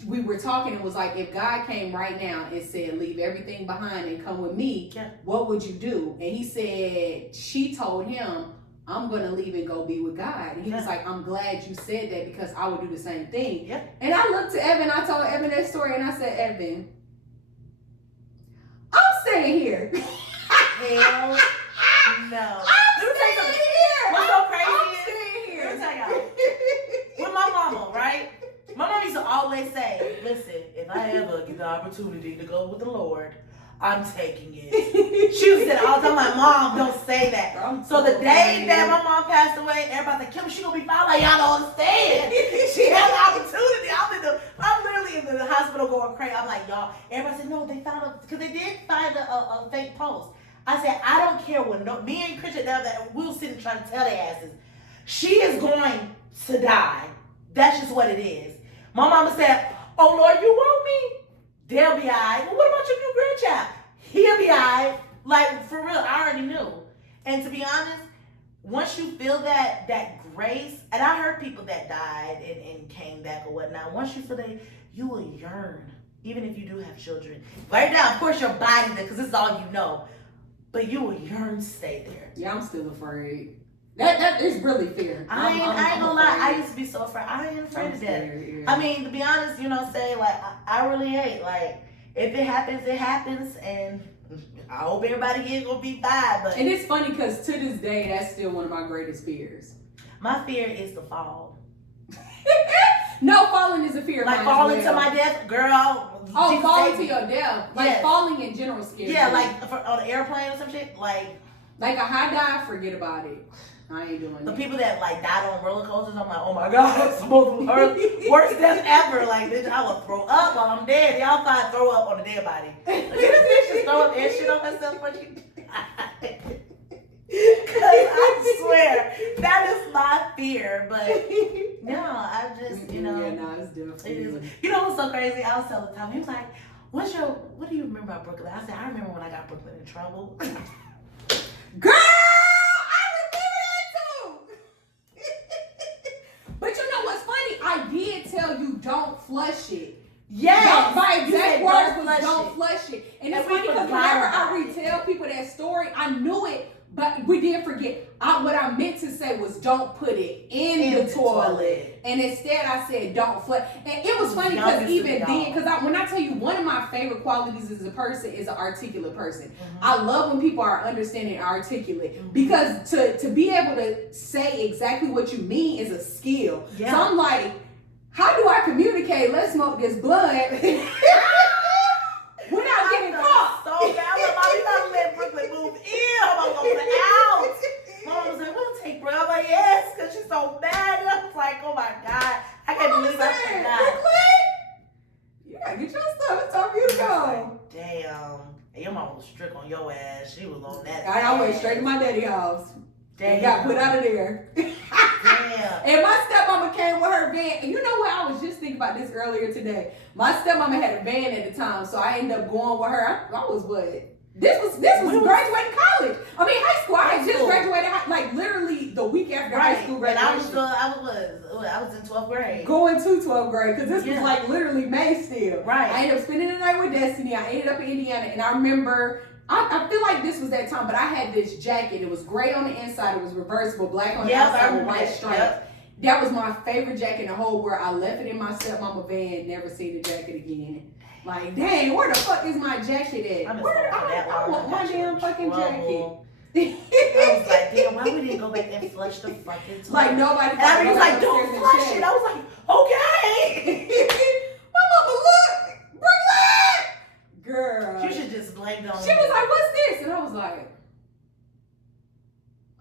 we were talking and was like, if God came right now and said, leave everything behind and come with me, what would you do? And he said, she told him, I'm going to leave and go be with God. And he was like, I'm glad you said that because I would do the same thing. Yeah. And I looked to Evan, I told Evan that story, and I said, Evan, I'm staying here. Hell no. I'm staying here. What's so crazy I'm is, staying here. let me tell y'all, with my mama, right? My mom used to always say, listen, if I ever get the opportunity to go with the Lord, I'm taking it. She said all the time, like, Mom, don't say that. So the day that my mom passed away, everybody's like, Kim, she gonna be fine. Like, y'all don't understand. She had the opportunity. I'm literally in the hospital going crazy. I'm like, y'all. Everybody said, no, they found a, because they did find a fake post. I said, I don't care what, me and Christian, we'll sit and try to tell their asses. She is going to die. That's just what it is. My mama said, oh, Lord, you want me? They'll be all right. Well, what about your new grandchild? He'll be all right. Like, for real, I already knew. And to be honest, once you feel that grace, and I heard people that died and came back or whatnot, once you feel that, you will yearn, even if you do have children. Right now, of course, your body, because this is all you know, but you will yearn to stay there. Yeah, I'm still afraid. That is really fear. I ain't gonna lie. I used to be so afraid. I ain't afraid of death. Yeah. I mean, to be honest, you know what I'm saying? Like, I really ain't. Like, if it happens, it happens. And I hope everybody here gonna be fine. But and it's funny because to this day, that's still one of my greatest fears. My fear is to fall. No, falling is a fear. Like falling to my death, girl. Oh, falling to your death. Like yes. falling in general scares Yeah, me. like on an airplane or some shit. Like a high dive, forget about it. I ain't doing the that. people that like died on roller coasters, I'm like, oh my god, it's the most worst death ever. Like, bitch, I will throw up while I'm dead. Y'all find throw up on a dead body. Like, this bitch just throw up and shit on herself when she died. Cause I swear that is my fear. But no, I just Yeah, no, it's definitely. You know what's so crazy? I was telling Tom, he was like, what do you remember about Brooklyn? I said, I remember when I got Brooklyn in trouble. Girl, I remember that too. But you know what's funny? I did tell you don't flush it. Yes. My exact words was don't don't flush it. And it's we funny because forgot whenever about I retell people that story, I knew it, but we did forget. What I meant to say was don't put it in the toilet. And instead I said don't flush. And it was funny because even then, because when I tell you one of my favorite qualities as a person is an articulate person. Mm-hmm. I love when people are understanding and articulate. Mm-hmm. Because to be able to say exactly what you mean is a skill. Yeah. So I'm like, how do I communicate? Let's smoke this blunt without getting caught. So bad. I'm like, Mom, you gotta let Brooklyn move in. I'm gonna put it out. Mom was like, we'll take bro. I'm like, yes, because she's so bad. And I was like, oh my God. I can't believe I forgot. You gotta get your stuff. It's time for you to go. Damn. And your mom was strict on your ass. She was on that. I went straight to my daddy house. Damn. And got put out of there. Damn. And my stepmama came with her van. And you know what? I was just thinking about this earlier today. My stepmama had a van at the time, so I ended up going with her. I was what? This was graduating college. I mean, high school. I had just graduated, like literally the week after high school graduation. And I was in 12th grade. Going to 12th grade, because this was like literally May still. Right. I ended up spending the night with Destiny. I ended up in Indiana, and I remember, I feel like this was that time, but I had this jacket. It was gray on the inside. It was reversible, black on the outside with white stripes. Yep. That was my favorite jacket in the whole world. I left it in my stepmama van, never seen the jacket again. Like, dang, where the fuck is my jacket at? I want my damn fucking jacket. I was like, damn, why we didn't go back and flush the fucking toilet? Like, nobody. And I was like, don't flush it. I was like, okay. My mama, look, Brooklyn. Girl. You should just blame it on She was like, what's this? And I was like,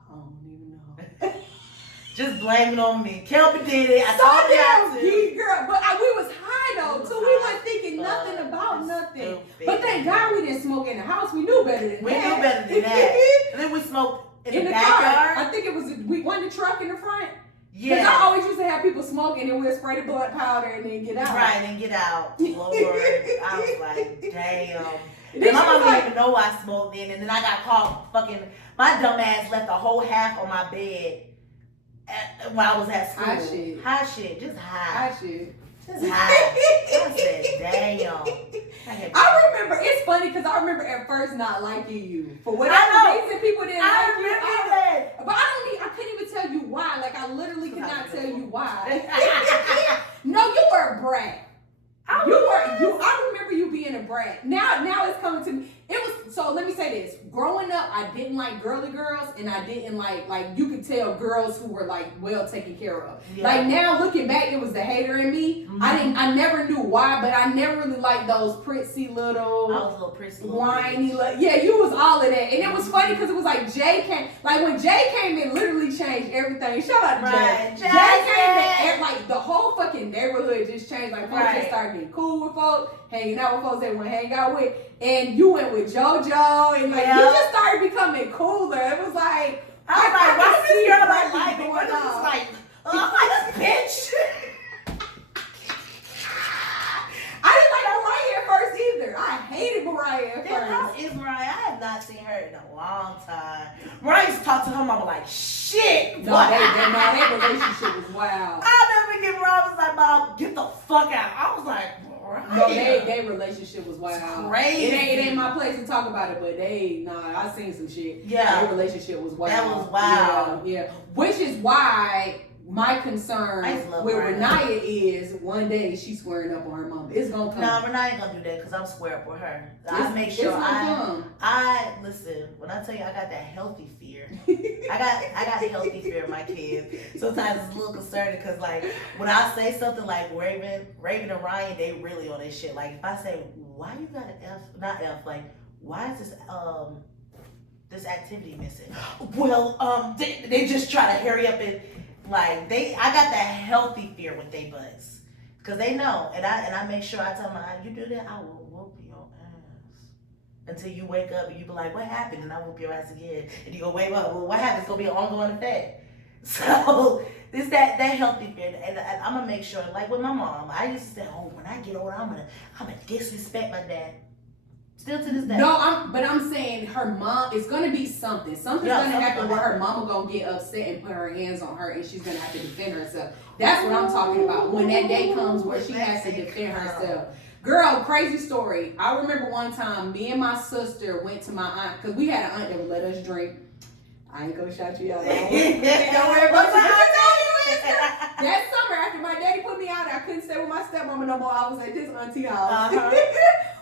I don't even know. Just blame it on me. Kelby did it. I told you girl. But we was high though, so we weren't thinking nothing about nothing. Stupid. But thank God we didn't smoke in the house. We knew better than that. We knew better than that. And then we smoked in the backyard. Car. I think it was we won the truck in the front. Yeah. Because I always used to have people smoking and we'd spray the blood powder and then get out. Right, and get out. Lord. I was like, damn. And my mom didn't even know I smoked then. And then I got caught fucking, my dumb ass left a whole half on my bed when I was at school. High shit. High shit. Just high. High shit. Just high. I said, damn. I remember, it's funny because I remember at first not liking you. For whatever reason, people didn't like you. I remember that. But I couldn't even tell you why. Like, I literally could not tell you why. No, you were a brat. I remember you being a brat. Now it's coming to me. It was, so let me say this. Growing up, I didn't like girly girls, and I didn't like you could tell girls who were like well taken care of. Yeah. Like now looking back, it was the hater in me. Mm-hmm. I never knew why, but I never really liked those prissy little, I was a little prissy, whiny. Yeah, you was all of that, and it was funny because it was like Jay came. Like when Jay came, it literally changed everything. Shout out to Jay. Jay came and like the whole fucking neighborhood just changed. Like folks just started getting cool with folks, hanging out with folks they want to hang out with. And you went with JoJo, and like you just started becoming cooler. It was like I was like, why is this girl like like me? What is this like? I'm like this bitch. I didn't like Mariah at first either. I hated Mariah at first. How is Mariah? I have not seen her in a long time. Mariah used to talk to her mama like shit. No, their relationship was wild. I'll never forget Mariah was like, Mom, get the fuck out. I was like, no, their relationship was wild. It's crazy. It ain't my place to talk about it, but I seen some shit. Yeah. Their relationship was wild. That was wild. Yeah. Which is why my concern with Renaya is one day she's squaring up on her mom. It's gonna come. No, Renaya ain't gonna do that because I'm square up with her. I make sure I listen, when I tell you I got that healthy fear. I got healthy fear of my kids. Sometimes it's a little concerning because like when I say something like Raven and Ryan, they really on this shit. Like if I say, why you got an F, not F, like why is this activity missing? Well, they just try to hurry up and like I got that healthy fear with they butts. Cause they know. And I make sure I tell them, you do that, I will whoop your ass. Until you wake up and you be like, what happened? And I whoop your ass again. And you go, wait, well, what happened? It's gonna be an ongoing effect. So it's that healthy fear. And I'm gonna make sure, like with my mom, I used to say, oh, when I get older, I'm gonna disrespect my dad. Still to this day. No, I'm saying her mom, it's gonna be something. Something's gonna happen where her mama gonna get upset and put her hands on her and she's gonna have to defend herself. That's what I'm talking about. When that day comes where she has to defend herself. Girl, crazy story. I remember one time me and my sister went to my aunt, because we had an aunt that would let us drink. I ain't gonna shout you out. Don't worry about that summer after my daddy put me out, I couldn't stay with my stepmama no more. I was at this auntie house.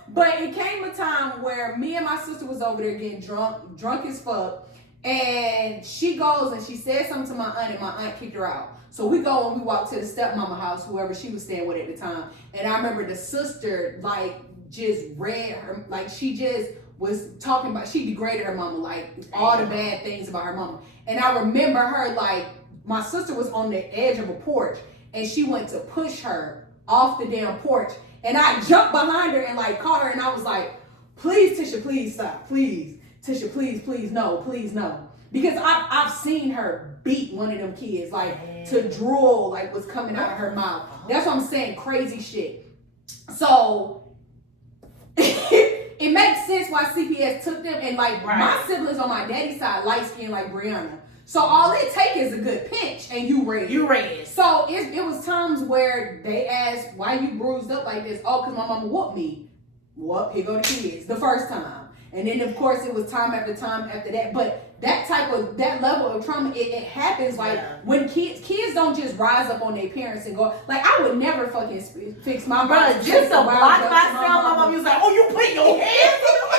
But it came a time where me and my sister was over there getting drunk as fuck. And she goes and she said something to my aunt, and my aunt kicked her out. So we go and we walk to the stepmama house, whoever she was staying with at the time. And I remember the sister like just read her, like she just was talking about, she degraded her mama, like all the bad things about her mama. And I remember her like, my sister was on the edge of a porch and she went to push her off the damn porch. And I jumped behind her and like caught her and I was like, please, Tisha, please stop. Please, Tisha, please, no, please, no. Because I've seen her beat one of them kids, like to drool, like was coming out of her mouth. That's what I'm saying, crazy shit. So it makes sense why CPS took them, and like my siblings on my daddy's side, light skin like Brianna. So all it take is a good pinch and you red. So it was times where they asked, why you bruised up like this? Oh, because my mama whooped me. Whoop, here go the kids, the first time. And then of course it was time after that. But that level of trauma, it happens like when kids don't just rise up on their parents and go, like I would never fucking fix my brother just to block myself. My mom was like, oh, you put your hands on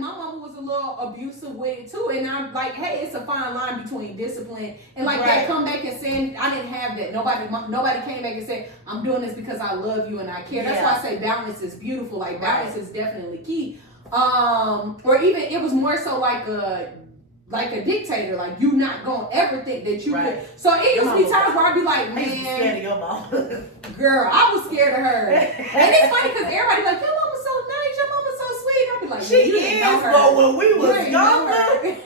my mama was a little abusive with it too, and I'm like, hey, it's a fine line between discipline and like that come back and saying I didn't have that. Nobody came back and said I'm doing this because I love you and I care. That's why I say balance is beautiful. Like balance is definitely key. Or even it was more so like a dictator. Like you not gonna ever think that you could. So it used to be times where I'd be like, man, scared of your mom. Girl, I was scared of her. And it's funny because everybody be like, your mama's so nice, your mama's so sweet. I'd be like, she is, but when we was younger, hey,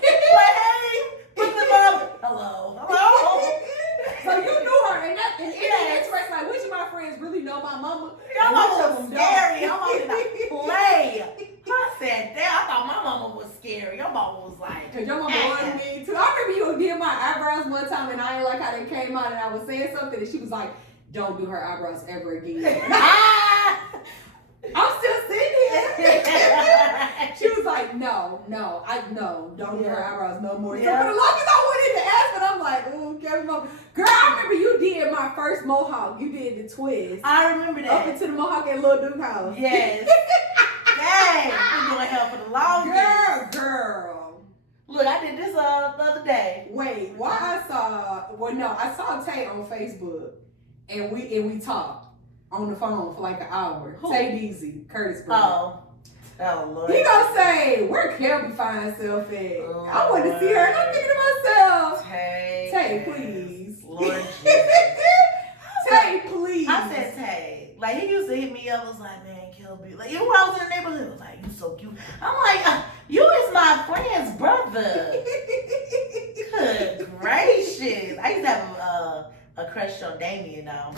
Brooklyn mom, hello. So you knew her, and it's interesting. Like, which of my friends really know my mama? Your mama was scary. Your mama did not play. I said, damn, I thought my mama was scary. Your mama was like, because your mama wanted me too. I remember you did my eyebrows one time, and I didn't like how they came out, and I was saying something, and she was like, don't do her eyebrows ever again. I'm still sitting here. She was like, like, no, don't do her eyebrows no more. So Yeah. for the longest I wanted to ask, but I'm like, ooh, Kelby Mo. Girl, I remember you did my first mohawk. You did the twist. I remember that. Up into the mohawk at Lil Duke house. Yes. Dang, we've been doing hell for the longest. Girl. Look, I did this the other day. Wait, I saw Tay on Facebook, and we talked on the phone for like an hour. Who? Tay Deasy, Curtis. Oh Lord. He gonna say, where Kelby find herself at? Oh, I want to see her, and I'm thinking to myself, Tay, please. Lord Jesus. Tay, please. I said Tay. Like, he used to hit me up, was like, man, Kelby. Like, even when I was in the neighborhood, he was like, you so cute. I'm like, you is my friend's brother. Good gracious. I used to have a crush on Damien, though.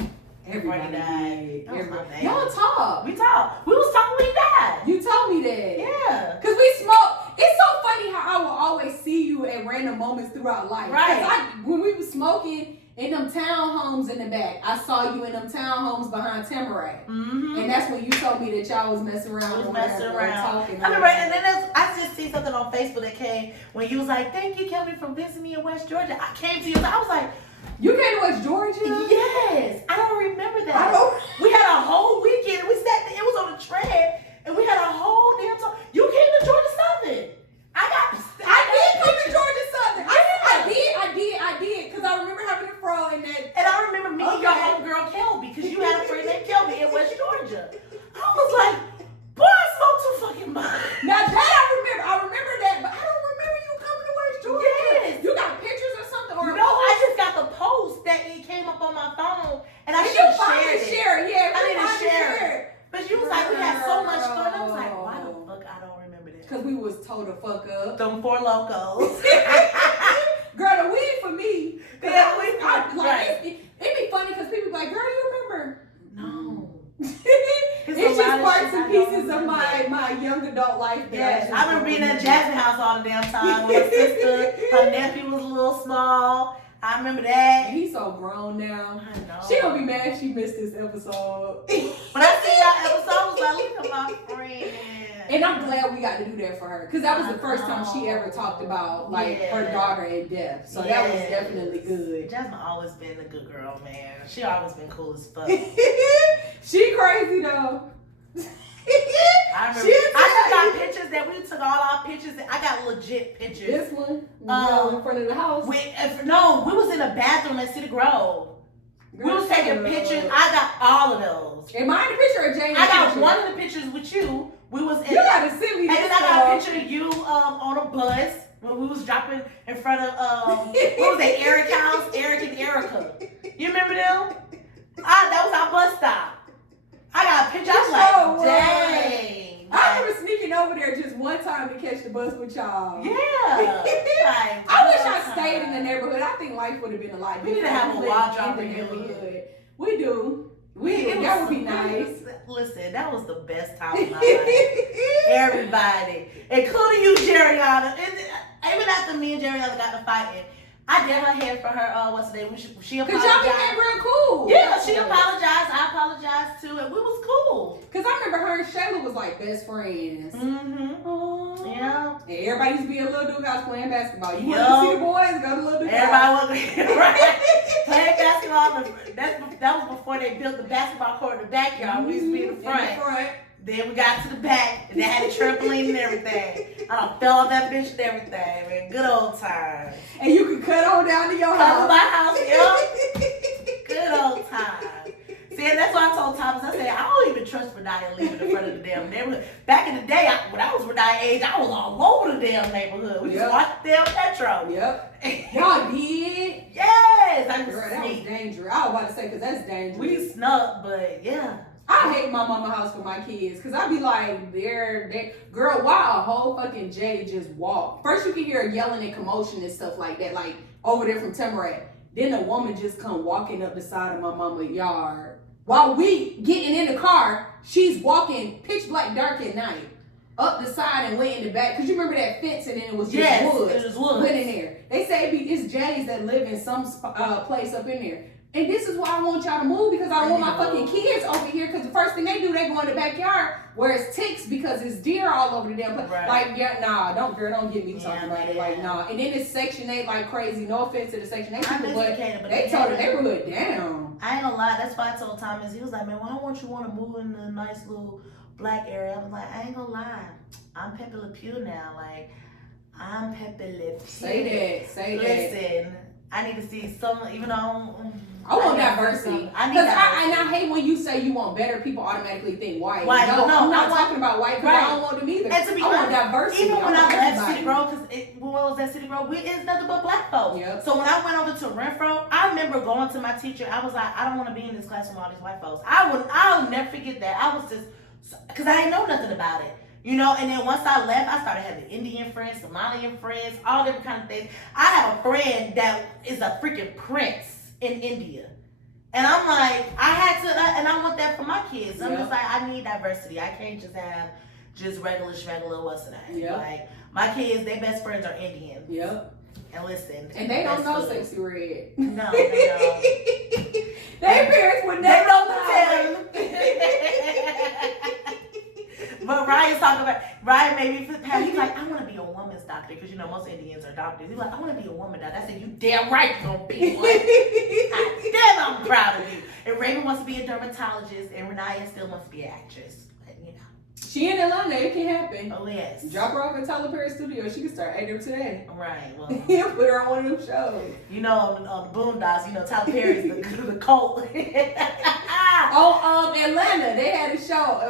Everybody died. died. Y'all talk. We talked. We was talking when he died. You told me that. Yeah. Cause we smoke. It's so funny how I will always see you at random moments throughout life. Right. Cause when we was smoking in them townhomes in the back, I saw you in them townhomes behind Tamarack. Mm-hmm. And that's when you told me that y'all was messing around. We was or messing whatever, around. talking. I remember, and then I just see something on Facebook that came when you was like, thank you, Kelby, for visiting me in West Georgia. I came to you, and I was like, you came to West Georgia? yes. I don't remember that. We had a whole weekend. We sat there. It was on the tread, and we had a whole damn time. You came to Georgia Southern. I did come to Georgia Southern. I did. Cause I remember having a fro in that. And I remember meeting your homegirl Kelby, because you had a friend named Kelby in West Georgia. I was like, boy, I smoked too fucking much. Now that I remember that, but I don't remember you coming to West Georgia. Yes. You got pictures or something? Or No, I just got the post that it came up on my phone, and I should have shared it. Yeah, I need to share it. But you was like, we had so much fun. I was like, Girl. why the fuck I don't remember that? Cause we was told to fuck up. Them four locos. Girl, the weed for me. Yeah, Right. It be funny because people be like, girl, you remember? No. It's just parts and pieces of my young adult life. Yes, I remember being at Jasmine house all the damn time with her sister. Her nephew was a little small. I remember that. And he's so grown now. I know. She gonna be mad she missed this episode. When I see that episode, I was like, look at my friend. And I'm glad we got to do that for her. Because that was the first time she ever talked about her daughter and death. So that was definitely good. Jasmine always been a good girl, man. She always been cool as fuck. She crazy though. I remember. I just got pictures that we took all our pictures. I got legit pictures. This one? In front of the house? We was in a bathroom at City Grove. We was taking pictures. I got all of those. Am I in the picture or James? I got one of the pictures with you. We was in. You gotta send me this. And then I got a picture of you on a bus when we was dropping in front of what was that, Eric house? Eric and Erica. You remember them? That was our bus stop. I got a picture. I was like, dang. I remember sneaking over there just one time to catch the bus with y'all. Yeah. Like, I wish I stayed in the neighborhood. I think life would have been a lot different. We need to have a wild drop in the reunion. neighborhood. We do. That would be nice. Listen, that was the best time of my life. Everybody, including you, Jeriana. Even after me and Jeriana got to fighting, I did her hair for her. What's the name? She apologized. Cause y'all became real cool. Yeah, she apologized. I apologized too, and we was cool. Cause I remember her and Shayla was like best friends. Mm-hmm. Aww. Yeah. And everybody used to be in Little Duke house playing basketball. You want to see the boys? Go to Little Duke house. Everybody was right. Playing basketball. That was before they built the basketball court in the backyard. We used to be in the front. Then we got to the back, and they had a trampoline and everything. I done fell off that bitch and everything, man. Good old times. And you can cut on down to your house. Cut to my house, yo. Good old times. See, and that's why I told Thomas, I said, I don't even trust Renee leaving in front of the damn neighborhood. Back in the day, when I was Renee's age, I was all over the damn neighborhood. We just watched the damn Petro. Yep. Y'all did? Yes. I Girl, that was dangerous. I was about to say, because that's dangerous. We snuck, but yeah. I hate my mama house for my kids because I be like, girl, why a whole fucking J just walk? First you can hear her yelling and commotion and stuff like that, like over there from Tamarack. Then a woman just come walking up the side of my mama's yard. While we getting in the car, she's walking pitch black dark at night up the side and went in the back. Cause you remember that fence and then it was just woods. It was woods. Went in there. They say it's J's that live in some place up in there. And this is why I want y'all to move, because I want my fucking kids over here. Because the first thing they do, they go in the backyard where it's ticks because it's deer all over the damn place. Right. Like, yeah, nah, don't get me talking about it. Like, nah. And then it's Section 8 like crazy. No offense to the Section 8 people, but they tore the neighborhood down. I ain't gonna lie. That's why I told Thomas. He was like, man, why don't you want to move in a nice little black area? I was like, I ain't gonna lie. I'm Pepe Le Pew now. Like, I'm Pepe Le Pew. Say that. Listen, I need to see some, even though I want diversity. I need diversity. And I hate when you say you want better, people automatically think white. No, I'm not talking about white because I don't want them either. And to be honest, I want diversity. Even when I left City Grove, because what was that City Grove? It's nothing but black folks. Yep. So when I went over to Renfro, I remember going to my teacher. I was like, I don't want to be in this class with all these white folks. I'll never forget that. I was just, because I didn't know nothing about it. You know, and then once I left, I started having Indian friends, Somalian friends, all different kind of things. I have a friend that is a freaking prince in India. And I'm like, and I want that for my kids. I'm just like, I need diversity. I can't just have just regular what's the name. Yep. Like, my kids, their best friends are Indian. Yep. And listen. And they don't know Sexy Red. No, they don't. Their parents would never know tell them. But Ryan's talking about, Ryan made me feel bad. He's like, I want to be a woman's doctor, because you know most Indians are doctors. He's like, I want to be a woman doctor. I said, you damn right you're going to be one. Damn, I'm proud of you. And Raven wants to be a dermatologist, and Renaya still wants to be an actress. But, you know. She in Atlanta, it can happen. Oh, yes. Drop her off at Tyler Perry Studio. She can start acting today. Right, well. He'll put her on one of them shows. You know, on the Boondocks, you know, Tyler Perry's the cult. Atlanta, they had a show,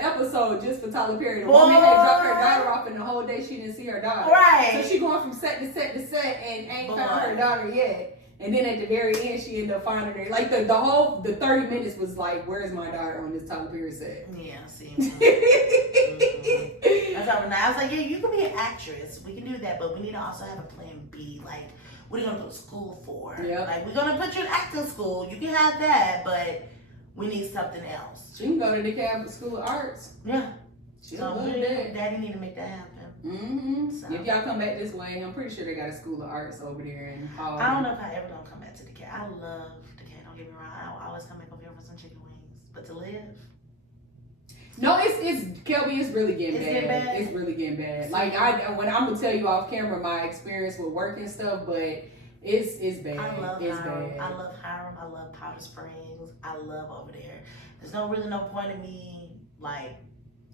episode just for Tyler Perry. The woman had dropped her daughter off, and the whole day she didn't see her daughter. Right. So she going from set to set to set and ain't found her daughter yet. And then at the very end, she ended up finding her. Like the 30 minutes was like, where's my daughter on this Tyler Perry set? Yeah, see. That's how I was like, yeah, you can be an actress. We can do that, but we need to also have a plan B. Like, what are you gonna go to school for? Yep. Like, we're gonna put you in acting school. You can have that, but we need something else. She can go to the DeKalb School of Arts. Yeah. She'll love that. Daddy need to make that happen. Mm-hmm. So. If y'all come back this way, I'm pretty sure they got a School of Arts over there in Hall. I don't know if I ever gonna come back to DeKalb. I love DeKalb. Don't get me wrong. I always come back over here for some chicken wings, but to live. No, it's Kelby. It's really getting bad. It's really getting bad. Like when I'm gonna tell you off camera my experience with work and stuff, but it's bad. I love Hiram. Bad. I love Hiram. I love Powder Springs. I love over there. There's no point in me like.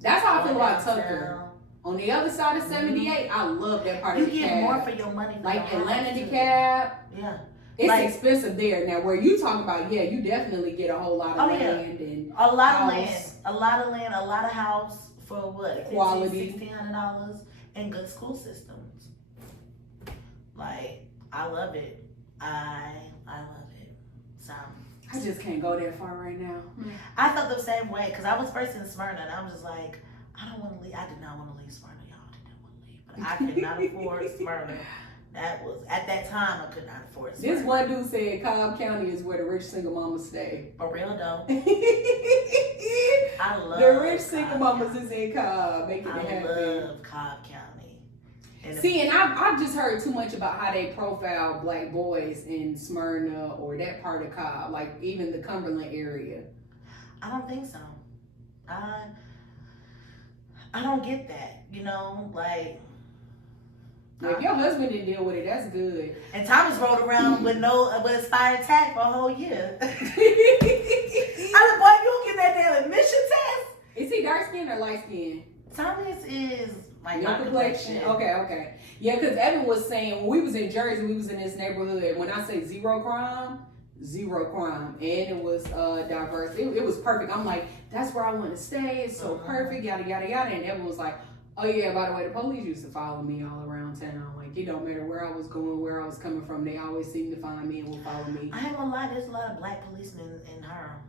That's how I feel about Tucker. On the other side of 78, I love that part of DeKalb. You get more for your money. Like Atlanta, DeKalb. Yeah. It's like, expensive there. Now, where you talk about, yeah, you definitely get a whole lot of land and a lot house. of land, a lot of house for what? Quality. $1,600 and good school systems. Like, I love it. I love it. So I just can't go that far right now. I felt the same way because I was first in Smyrna and I was just like, I don't want to leave. I did not want to leave Smyrna, y'all. I did not want to leave, but I could not afford Smyrna. That was at that time I could not afford Smyrna. This one dude said Cobb County is where the rich single mamas stay. For real though. I love the rich single mamas is in Cobb, making it happen. I love Cobb County. See, and I've just heard too much about how they profile black boys in Smyrna or that part of Cobb, like even the Cumberland area. I don't think so. I don't get that, you know, like. If your husband didn't deal with it, that's good. And Thomas rode around with a spine attack for a whole year. I said, boy, you don't get that damn admission test. Is he dark skinned or light skinned? Thomas is like your complexion. Okay. Yeah, because Evan was saying when we was in Jersey, we was in this neighborhood. When I say zero crime, and it was diverse. It was perfect. I'm like, that's where I want to stay. It's so perfect. Yada yada yada. And Evan was like, oh yeah, by the way, the police used to follow me all around town. Like, it don't matter where I was going, where I was coming from, they always seemed to find me and would follow me. I ain't gonna lie, there's a lot of black policemen in Hiram.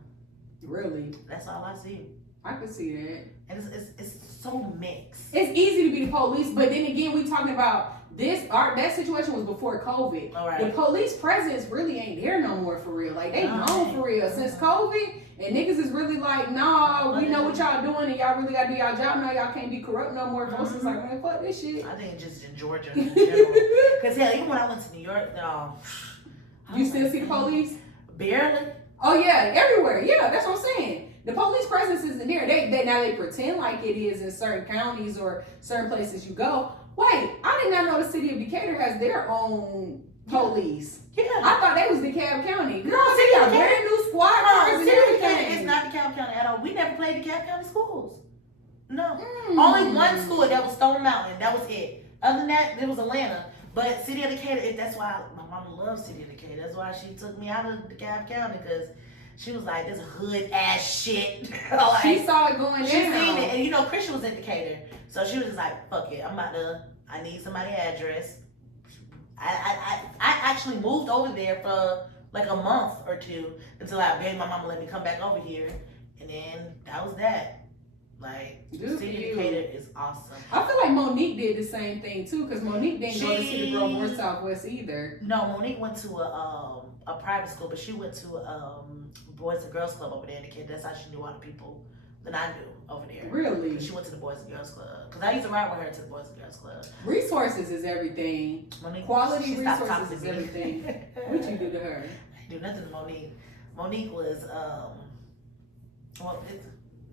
Really? That's all I see. I could see that. And it's so mixed. It's easy to be the police, but then again, we talking about that situation was before COVID. All right. The police presence really ain't there no more for real. Like, they gone for real since COVID. And niggas is really like, nah, we know what y'all doing and y'all really gotta do y'all job now. Y'all can't be corrupt no more. Folks is like, man, fuck this shit. I think just in Georgia in general. Because hell, even when I went to New York, you still see the police? Barely. Oh yeah, everywhere. Yeah, that's what I'm saying. The police presence isn't there. They pretend like it is in certain counties or certain places you go. Wait, I did not know the city of Decatur has their own police. Yeah. I thought they was DeKalb County. No, Girl, City they got of Decatur. brand new squad cars and City of Decatur everything. is not DeKalb County at all. We never played DeKalb County schools. No. Mm. Only one school, that was Stone Mountain. That was it. Other than that, it was Atlanta. But City of Decatur, that's why my mama loves City of Decatur. That's why she took me out of DeKalb County, because she was like, this hood ass shit. Like, She saw it going she down. seen it. And you know, Christian was in Decatur. So she was just like, fuck it. I need somebody's address. I actually moved over there for like a month or two until I begged my mama let me come back over here. And then that was that. Like, Good City for of you. Decatur is awesome. I feel like Monique did the same thing too, because Monique didn't go to City Grove or Southwest either. No, Monique went to a private school, but she went to Boys and Girls Club over there in Decatur. That's how she knew all the people that I knew over there. Really? She went to the Boys and Girls Club. Because I used to ride with her to the Boys and Girls Club. Resources is everything. Monique, Quality she stopped resources talking is to me. everything. What you do to her? I do nothing to Monique. Monique was, well,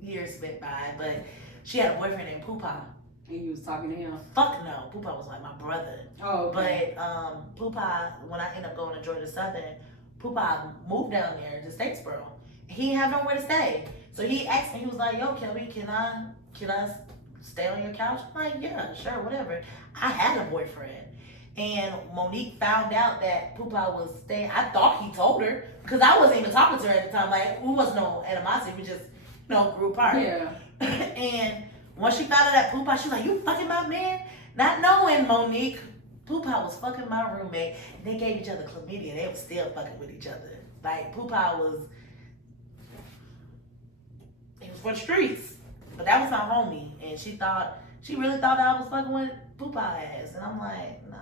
years went by, but she had a boyfriend named Poopa. And you was talking to him? Fuck no. Poopa was like my brother. Oh, okay. But Poopa, when I ended up going to Georgia Southern, Poopa moved down there to Statesboro. He didn't have nowhere to stay. So he asked me, he was like, yo, Kelby, can I stay on your couch? I'm like, yeah, sure, whatever. I had a boyfriend. And Monique found out that Poopa was staying. I thought he told her, because I wasn't even talking to her at the time. Like, we wasn't no animosity. We just, grew apart. Yeah. And once she found out that Poopa, she was like, you fucking my man? Not knowing Monique, Poopa was fucking my roommate. And they gave each other chlamydia. They were still fucking with each other. Like, Poopa was for the streets. But that was my homie. And she really thought I was fucking with Poopa ass. And I'm like, no.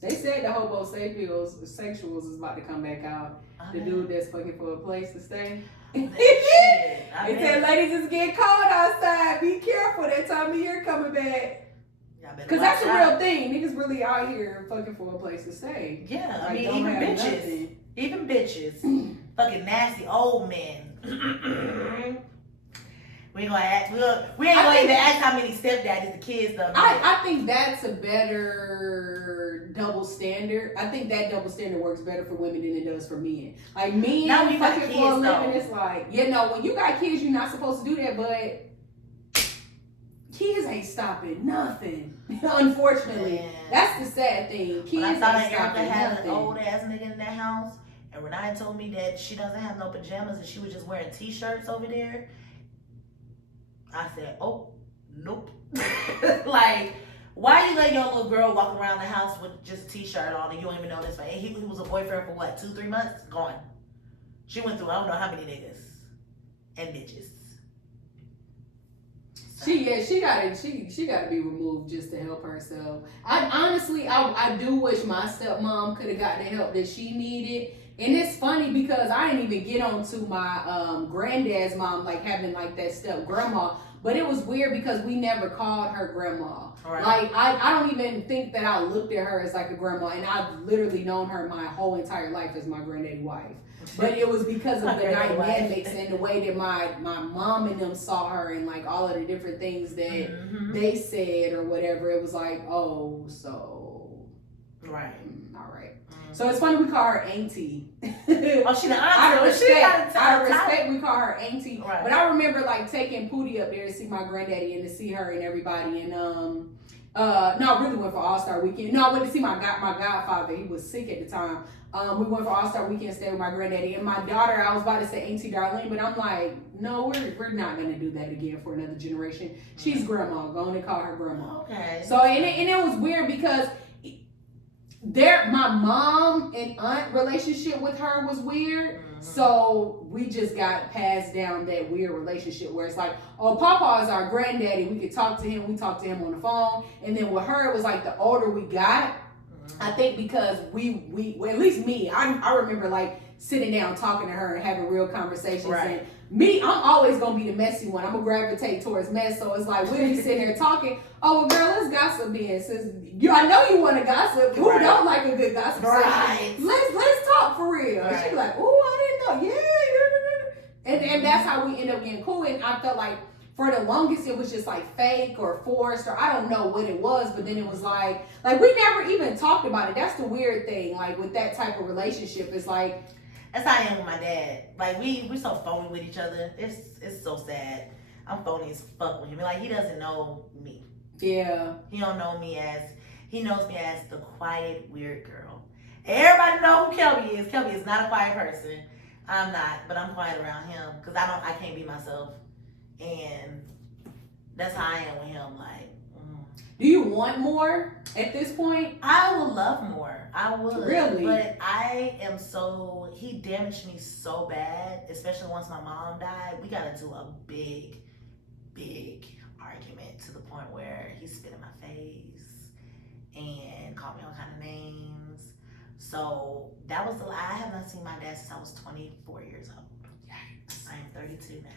They said the homosexuals is about to come back out. The dude that's fucking for a place to stay. Shit, They said, ladies, it's getting cold outside. Be careful. That time of year coming back. Because that's a real thing. Niggas really out here fucking for a place to stay. Yeah, Like, I mean, don't even have bitches. nothing. Even bitches. Fucking nasty old men. We ain't gonna even ask how many stepdaddies the kids done. I think that's a better double standard. I think that double standard works better for women than it does for men. Like, men Now when you got fucking kids, for a living, though. it's like, when you got kids, you're not supposed to do that, but kids ain't stopping nothing. Unfortunately. Man. That's the sad thing. Kids When I ain't thought Erica stopping had nothing. an old ass nigga in that house, and Renee told me that she doesn't have no pajamas and she was just wearing t-shirts over there, I said, oh, nope. Like, why you let your little girl walk around the house with just a t-shirt on and you don't even know this? And he was a boyfriend for what, 2-3 months? Gone. She went through I don't know how many niggas and bitches. She gotta be removed just to help herself. I do wish my stepmom could have got the help that she needed. And it's funny because I didn't even get onto my granddad's mom, like having like that step grandma. But it was weird because we never called her grandma. Right. Like I don't even think that I looked at her as like a grandma, and I've literally known her my whole entire life as my granddaddy wife. But it was because of the dynamics and the way that my mom and them saw her and like all of the different things that they said or whatever. It was like, oh, so right. All right. So it's funny we call her auntie. Oh, she the auntie. Out of Out respect, we call her auntie. Right. But I remember like taking Pootie up there to see my granddaddy and to see her and everybody. And no, I really went for All-Star Weekend. No, I went to see my godfather. He was sick at the time. We went for All-Star Weekend, stayed with my granddaddy. And my daughter, I was about to say Auntie Darlene, but I'm like, no, we're not gonna do that again for another generation. She's grandma. Go on and call her grandma. Okay. So and it was weird because my mom and aunt relationship with her was weird. So we just got passed down that weird relationship where it's like, oh, Papa is our granddaddy. We could talk to him. We talked to him on the phone. And then with her, it was like the older we got, I think because we well, at least me, I remember like sitting down talking to her and having real conversations. Right. And me, I'm always gonna be the messy one. I'm gonna gravitate towards mess. So it's like we'll be sitting there talking. Oh well, girl, let's gossip then. Since I know you want to gossip. Who don't like a good gossip session? Let's talk for real. Right. She be like, oh, I didn't know. Yeah. And that's how we end up getting cool. And I felt like for the longest it was just like fake or forced, or I don't know what it was, but then it was like we never even talked about it. That's the weird thing, like with that type of relationship. It's like that's how I am with my dad. Like we so phony with each other. It's so sad. I'm phony as fuck with him. Like he doesn't know me. Yeah. He don't know me he knows me as the quiet, weird girl. Everybody know who Kelby is. Kelby is not a quiet person. I'm not, but I'm quiet around him because I can't be myself. And that's how I am with him. Like, do you want more at this point? I would love more. I would. Really? But he damaged me so bad, especially once my mom died. We got into a big, big argument to the point where he spit in my face and called me all kind of names. So that was I have not seen my dad since I was 24 years old. Yikes. I am 32 now.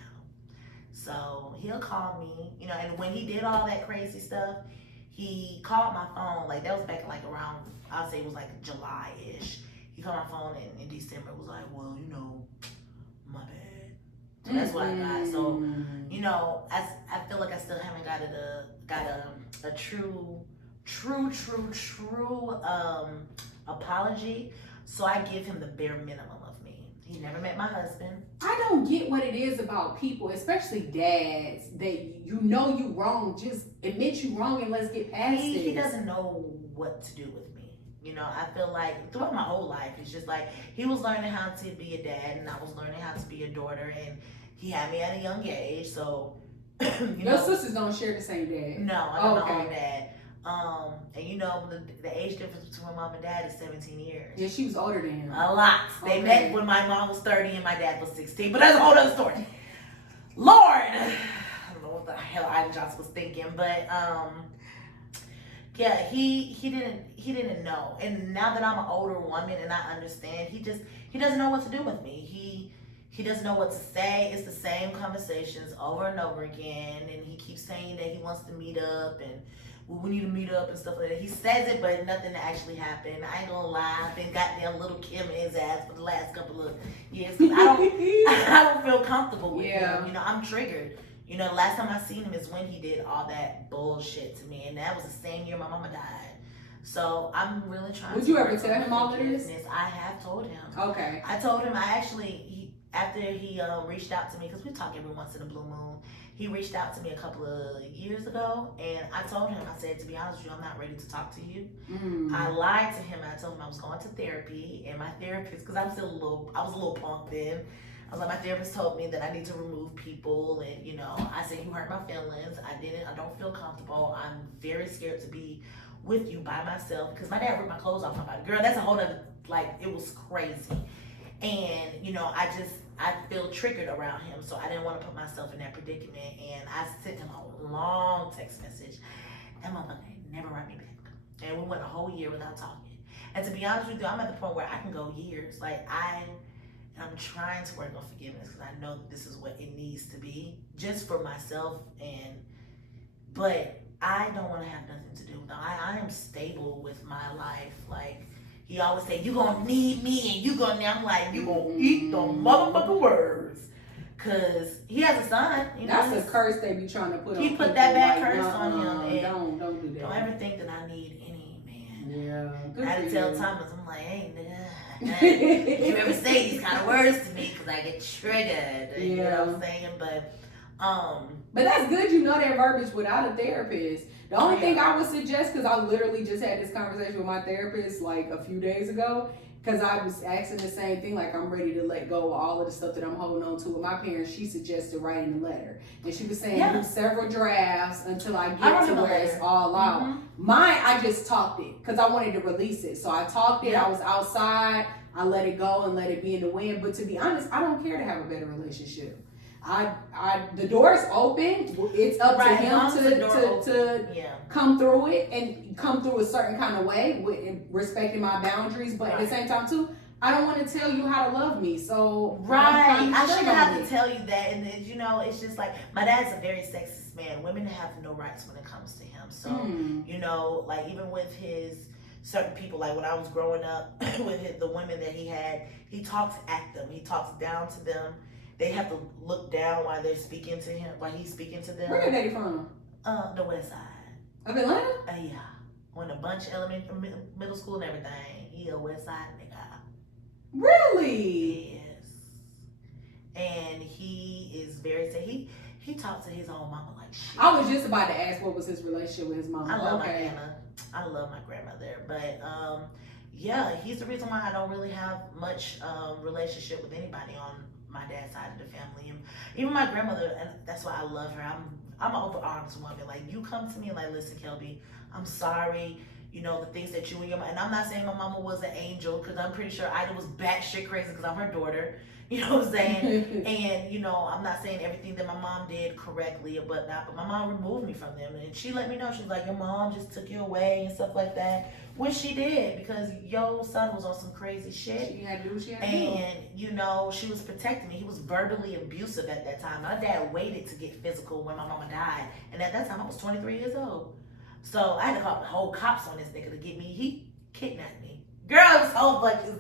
So he'll call me, and when he did all that crazy stuff, he called my phone. Like that was back like around, I'll say it was like July-ish. He called my phone in December. It was like, well, my bad. So that's what I got. So, I feel like I still haven't got a true apology. So I give him the bare minimum of me. He never met my husband. I don't get what it is about people, especially dads, that you wrong, just admit you wrong and let's get past it. He doesn't know what to do with me. I feel like throughout my whole life, it's just like he was learning how to be a dad and I was learning how to be a daughter, and he had me at a young age. So, your sisters don't share the same dad? No, I got my own dad. And the age difference between mom and dad is 17 years. Yeah, she was older than him. A lot. They met when my mom was 30 and my dad was 16. But that's a whole other story. Lord! I don't know what the hell Ida Johnson was thinking, but yeah, he didn't know. And now that I'm an older woman and I understand, he doesn't know what to do with me. He doesn't know what to say. It's the same conversations over and over again, and he keeps saying that he wants to meet up and we need to meet up and stuff like that. He says it, but nothing actually happened. I ain't gonna lie. I've been goddamn little Kim in his ass for the last couple of years. I don't feel comfortable with him. I'm triggered. The last time I seen him is when he did all that bullshit to me, and that was the same year my mama died. So I'm really trying. Would you ever tell him all of this? I have told him. Okay. I told him. After he reached out to me, because we talk every once in a blue moon. He reached out to me a couple of years ago, and I told him, I said, to be honest with you, I'm not ready to talk to you. I lied to him. I told him I was going to therapy, and my therapist, because I was a little punk then. I was like, my therapist told me that I need to remove people, and I said, you hurt my feelings. I don't feel comfortable. I'm very scared to be with you by myself, because my dad ripped my clothes off my body. Girl, that's a whole other, it was crazy. And, I feel triggered around him, so I didn't want to put myself in that predicament. And I sent him a long text message. That motherfucker never wrote me back. And we went a whole year without talking. And to be honest with you, I'm at the point where I can go years. I'm trying to work on forgiveness because I know that this is what it needs to be, just for myself. But I don't want to have nothing to do with it. I am stable with my life. He always say, you gonna need me and you gonna, I'm like, you gonna eat the motherfucking words. Cause he has a son. That's a curse they be trying to put on He put that bad curse on him. And don't do that. Don't ever think that I need any man. Yeah. I had to tell Thomas, I'm like, hey, if you ever say these kind of words to me, cause I get triggered. You know what I'm saying? But that's good you know that verbiage without a therapist. The only thing I would suggest, because I literally just had this conversation with my therapist a few days ago, because I was asking the same thing, I'm ready to let go of all of the stuff that I'm holding on to with my parents. She suggested writing a letter. And she was saying do several drafts until I get to where it's all out. Mine, I just talked it because I wanted to release it. So I talked it. I was outside. I let it go and let it be in the wind. But to be honest, I don't care to have a better relationship. The door's open. It's up to him to come through it and come through a certain kind of way with respecting my boundaries. But at the same time too, I don't want to tell you how to love me. So Right. I shouldn't shouldn't have to tell you that. And then, you know, it's just like my dad's a very sexist man. Women have no rights when it comes to him. So, you know, like even with his certain people, like when I was growing up with the women that he had, he talks at them. He talks down to them. They have to look down while they're speaking to him, while he's speaking to them. Where your daddy from? The west side. Of Atlanta? Yeah. Went a bunch of elementary, middle school and everything. He a west side nigga. Really? Yes. And he is very, he talks to his own mama like shit. I was just about to ask what was his relationship with his mom. I love my Nana. I love my grandmother. But yeah, he's the reason why I don't really have much relationship with anybody on my dad's side of the family. And even my grandmother, and that's why I love her. I'm an open arms woman. Like, you come to me and like, listen, Kelby, I'm sorry. You know, the things that you and your mom, and I'm not saying my mama was an angel, because I'm pretty sure Ida was batshit crazy because I'm her daughter. You know what I'm saying? And, you know, I'm not saying everything that my mom did correctly or whatnot, but my mom removed me from them. And she let me know, she was like, your mom just took you away and stuff like that. Which she did, because your son was on some crazy shit. She had to do what she had to do. And, you know, she was protecting me. He was verbally abusive at that time. My dad waited to get physical when my mama died. And at that time, I was 23 years old. So I had to call the whole cops on this nigga to get me. He kidnapped me. Girl, it was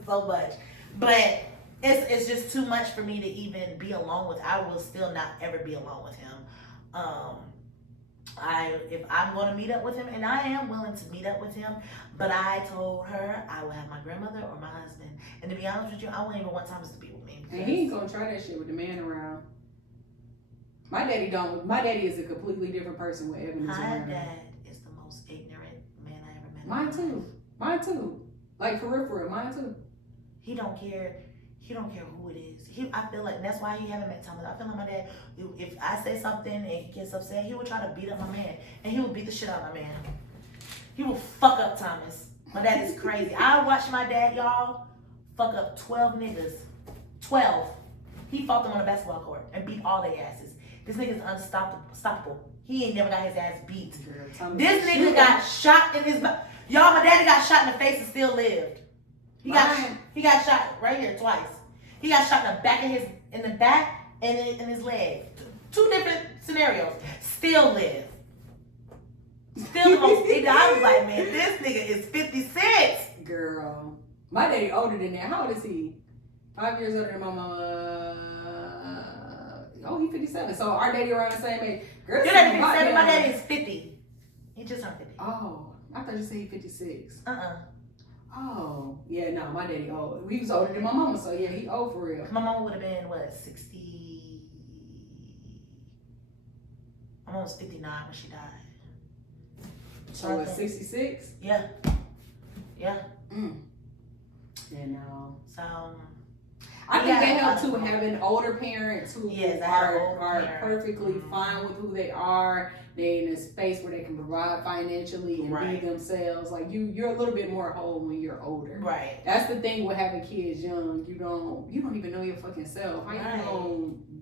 so much. But it's just too much for me to even be alone with. I will still not ever be alone with him. If I'm going to meet up with him, and I am willing to meet up with him, but I told her I will have my grandmother or my husband. And to be honest with you, I wouldn't even want Thomas to be with me. And he ain't gonna try that shit with the man around. My daddy is a completely different person with Evan is around. My dad is the most ignorant man I ever met. Mine too. Like for real, mine too. He don't care who it is. I feel like that's why he haven't met Thomas. I feel like my dad, if I say something and he gets upset, he would try to beat up my man. And he would beat the shit out of my man. He will fuck up Thomas. My dad is crazy. I watched my dad, y'all, fuck up 12 niggas. 12. He fought them on a basketball court and beat all their asses. This nigga's unstoppable. He ain't never got his ass beat. This nigga got shot in his mouth. Y'all, my daddy got shot in the face and still lived. He got shot right here twice. He got shot in the back and in his leg. Two different scenarios. Still live. Still the most. I was like, man, this nigga is 56. Girl, my daddy older than that. How old is he? 5 years older than my mama. He 57. So our daddy around the same age. Girl, Your daddy 57. My daddy is 50. He just turned 50. Oh, I thought you said he 56. Oh, yeah, no, my daddy old. He was older than my mama, so yeah, he old for real. My mama would have been, what, 60? My mama was 59 when she died. So it's 66? Yeah. Yeah, no. So, I think that helps too, having older parents who are perfectly fine with who they are. They're in a space where they can provide financially and be themselves. Like you're a little bit more whole when you're older. Right. That's the thing with having kids young. You don't even know your fucking self.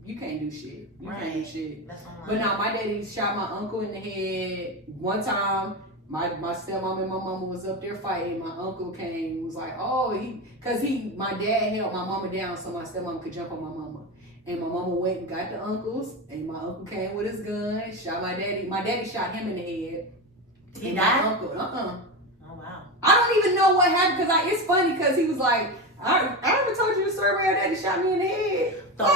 You can't do shit. You can't do shit. That's what I'm but now my daddy shot my uncle in the head one time. My stepmom and my mama was up there fighting. My uncle came and was like, my dad held my mama down so my stepmom could jump on my mama. And my mama went and got the uncles, and my uncle came with his gun, shot my daddy. My daddy shot him in the head. He died? My uncle, Oh, wow. I don't even know what happened, because it's funny, because he was like, I ever told you the story where your daddy shot me in the head? The fuck?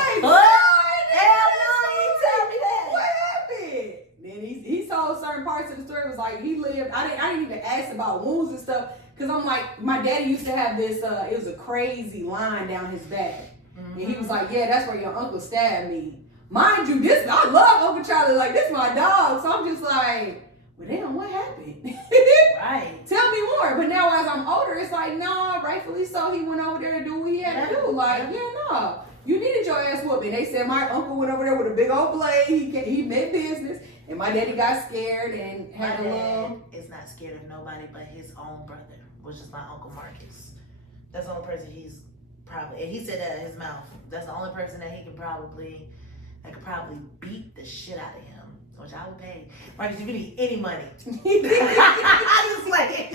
Hell no, you tell me that. What happened? Then he told certain parts of the story. It was like, he lived, I didn't even ask about wounds and stuff, because I'm like, my daddy used to have this, it was a crazy line down his back. And he was like, yeah, that's where your uncle stabbed me. Mind you, I love Uncle Charlie. Like, this my dog. So I'm just like, well, damn, what happened? Right. Tell me more. But now as I'm older, it's like, nah, rightfully so. He went over there to do what he had to do. Like, no, you needed your ass whooping. They said my uncle went over there with a big old blade. He meant business. And my daddy got scared and had a little. Is not scared of nobody but his own brother, which is my Uncle Marcus. That's the only person he's probably, and he said that in his mouth. That's the only person that could probably beat the shit out of him, which I would pay. Marcus, if you need any money, I just like.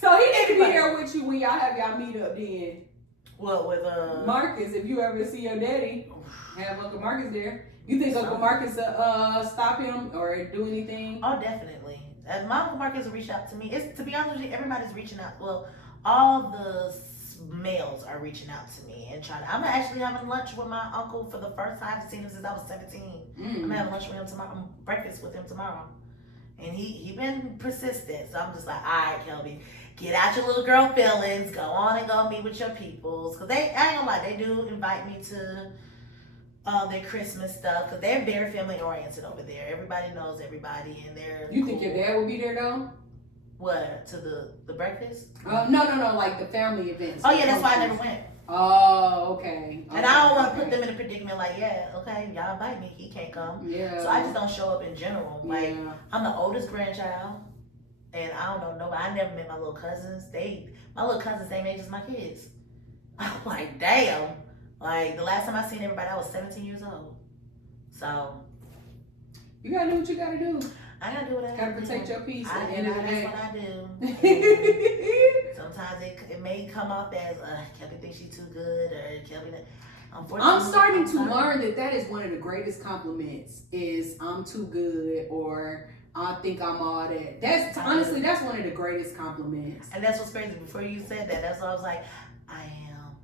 So he need to be here with you when y'all have y'all meet up then. What with Marcus, if you ever see your daddy, have Uncle Marcus there. You think Uncle Marcus stop him or do anything? Oh, definitely. My Uncle Marcus reached out to me. It's, to be honest with you, everybody's reaching out. Well, all the males are reaching out to me and trying to. I'm actually having lunch with my uncle for the first time. I've seen him since I was 17. I'm having lunch with him tomorrow. Breakfast with him tomorrow. And he been persistent. So I'm just like, all right, Kelby, get out your little girl feelings. Go on and go meet with your peoples. Because I ain't gonna lie, they do invite me to their Christmas stuff. Because they're very family oriented over there. Everybody knows everybody. And they're You think your dad will be there though? What, to the breakfast? No, like the family events. Oh, yeah, that's why I never went. Oh, okay. And I don't want to put them in a predicament like, yeah, okay, y'all invite me, he can't come. Yeah. So I just don't show up in general. Like, yeah. I'm the oldest grandchild, and I don't know nobody. I never met my little cousins. My little cousins same age as my kids. I'm like, damn. Like, the last time I seen everybody, I was 17 years old. So. You gotta do what you gotta do. I gotta do what I gotta protect your peace at the end of the day. That's what I do. Sometimes it may come off as Kelby thinks she's too good, or Kelby. I'm starting to learn that is one of the greatest compliments. Is I'm too good, or I think I'm all that. That's honestly that's one of the greatest compliments. And that's what's crazy. Before you said that, that's why I was like, I am.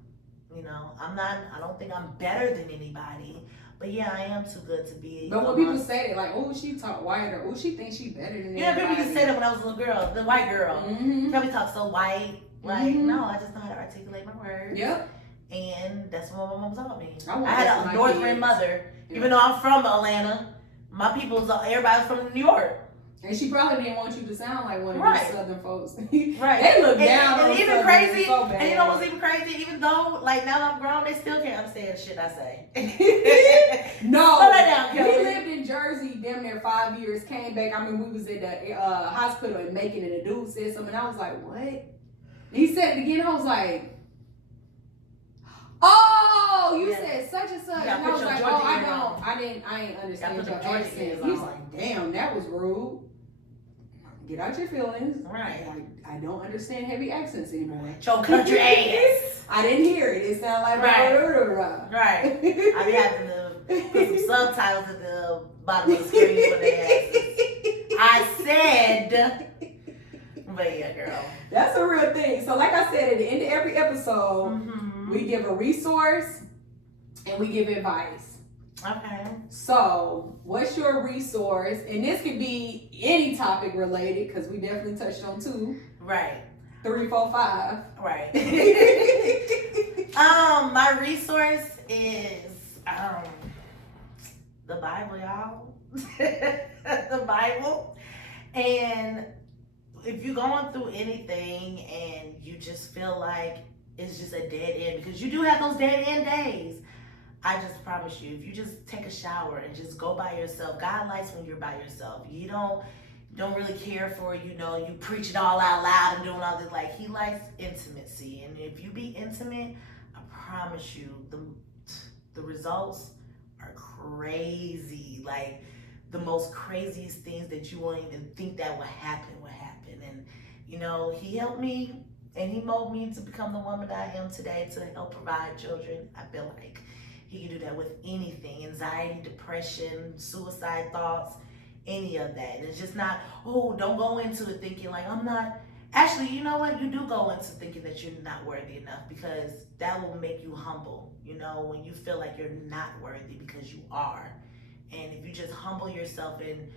You know, I'm not. I don't think I'm better than anybody. But yeah, I am too good to be. But when people say it, like, oh, she talk white, or oh, she thinks she better than yeah, people used to say that when I was a little girl, the white girl. Kelby talk so white. Like, no, I just know how to articulate my words. Yep. And that's what my mom taught me. I had a Northern mother, even though I'm from Atlanta. My everybody's from New York. And she probably didn't want you to sound like one of these Southern folks. Right. They look down on and even Southern crazy. So bad. And you know what's even crazy? Even though, like, now that I'm grown, they still can't understand the shit I say. No. Slow that down, we lived in Jersey damn near 5 years, came back. I mean, we was at the hospital in Macon, and the dude said something, and I was like, what? And he said it again, I was like, oh, you said such and such. And I was like, oh, I ain't understand your accent. He was like, damn, that was rude. Get out your feelings. Right. I don't understand heavy accents anymore. Your country ass. I didn't hear it. It sounded like right. I be having to put some subtitles at the bottom of the screen for their asses. I said, but yeah, girl. That's a real thing. So like I said, at the end of every episode, we give a resource and we give advice. Okay. So, what's your resource? And this could be any topic related, because we definitely touched on 2. Right. 3, 4, 5. Right. My resource is the Bible, y'all. The Bible. And if you're going through anything and you just feel like it's just a dead end, because you do have those dead end days. I just promise you, if you just take a shower and just go by yourself, God likes when you're by yourself. You don't really care for, you preach it all out loud and doing all this. Like, he likes intimacy. And if you be intimate, I promise you, the results are crazy. Like, the most craziest things that you won't even think that would happen. And, he helped me and he molded me to become the woman that I am today, to help provide children. I feel like he can do that with anything: anxiety, depression, suicide thoughts, any of that. And it's just not, don't go into it thinking like, I'm not. Actually, you know what? You do go into thinking that you're not worthy enough, because that will make you humble, when you feel like you're not worthy, because you are. And if you just humble yourself and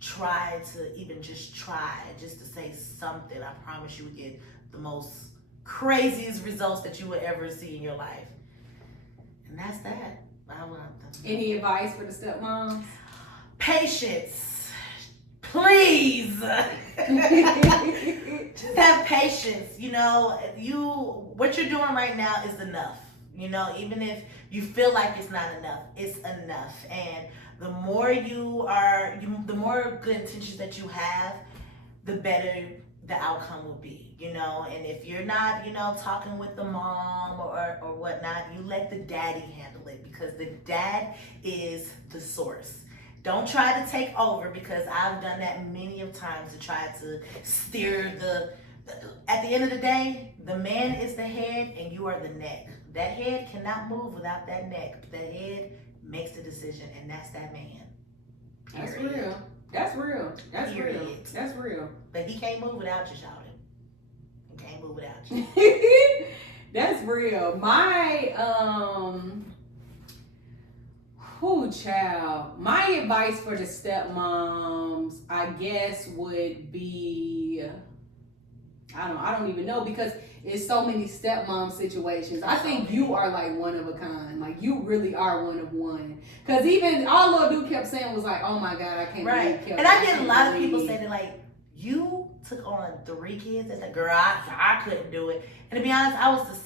try to just to say something, I promise you will get the most craziest results that you will ever see in your life. And that's that. Any advice for the stepmoms? Patience. Please. Just have patience. What you're doing right now is enough. Even if you feel like it's not enough, it's enough. And the more the more good intentions that you have, the better the outcome will be. And if you're not, talking with the mom or whatnot, you let the daddy handle it, because the dad is the source. Don't try to take over, because I've done that many of times, to try to steer at the end of the day, the man is the head and you are the neck. That head cannot move without that neck. That head makes the decision, and that's that man. That's Period. real. That's real. That's real. Period. That's real. But he can't move without you, shouting. He can't move without you. That's real. My child. My advice for the stepmoms, I guess, would be, I don't even know, because it's so many stepmom situations. I think you are like one of a kind. Like, you really are one of one. Because even all little dude kept saying was like, oh my God, I can't believe Kelby. And I get a lot of people saying that, like, you took on 3 kids. That's like, girl, I couldn't do it. And to be honest, I was the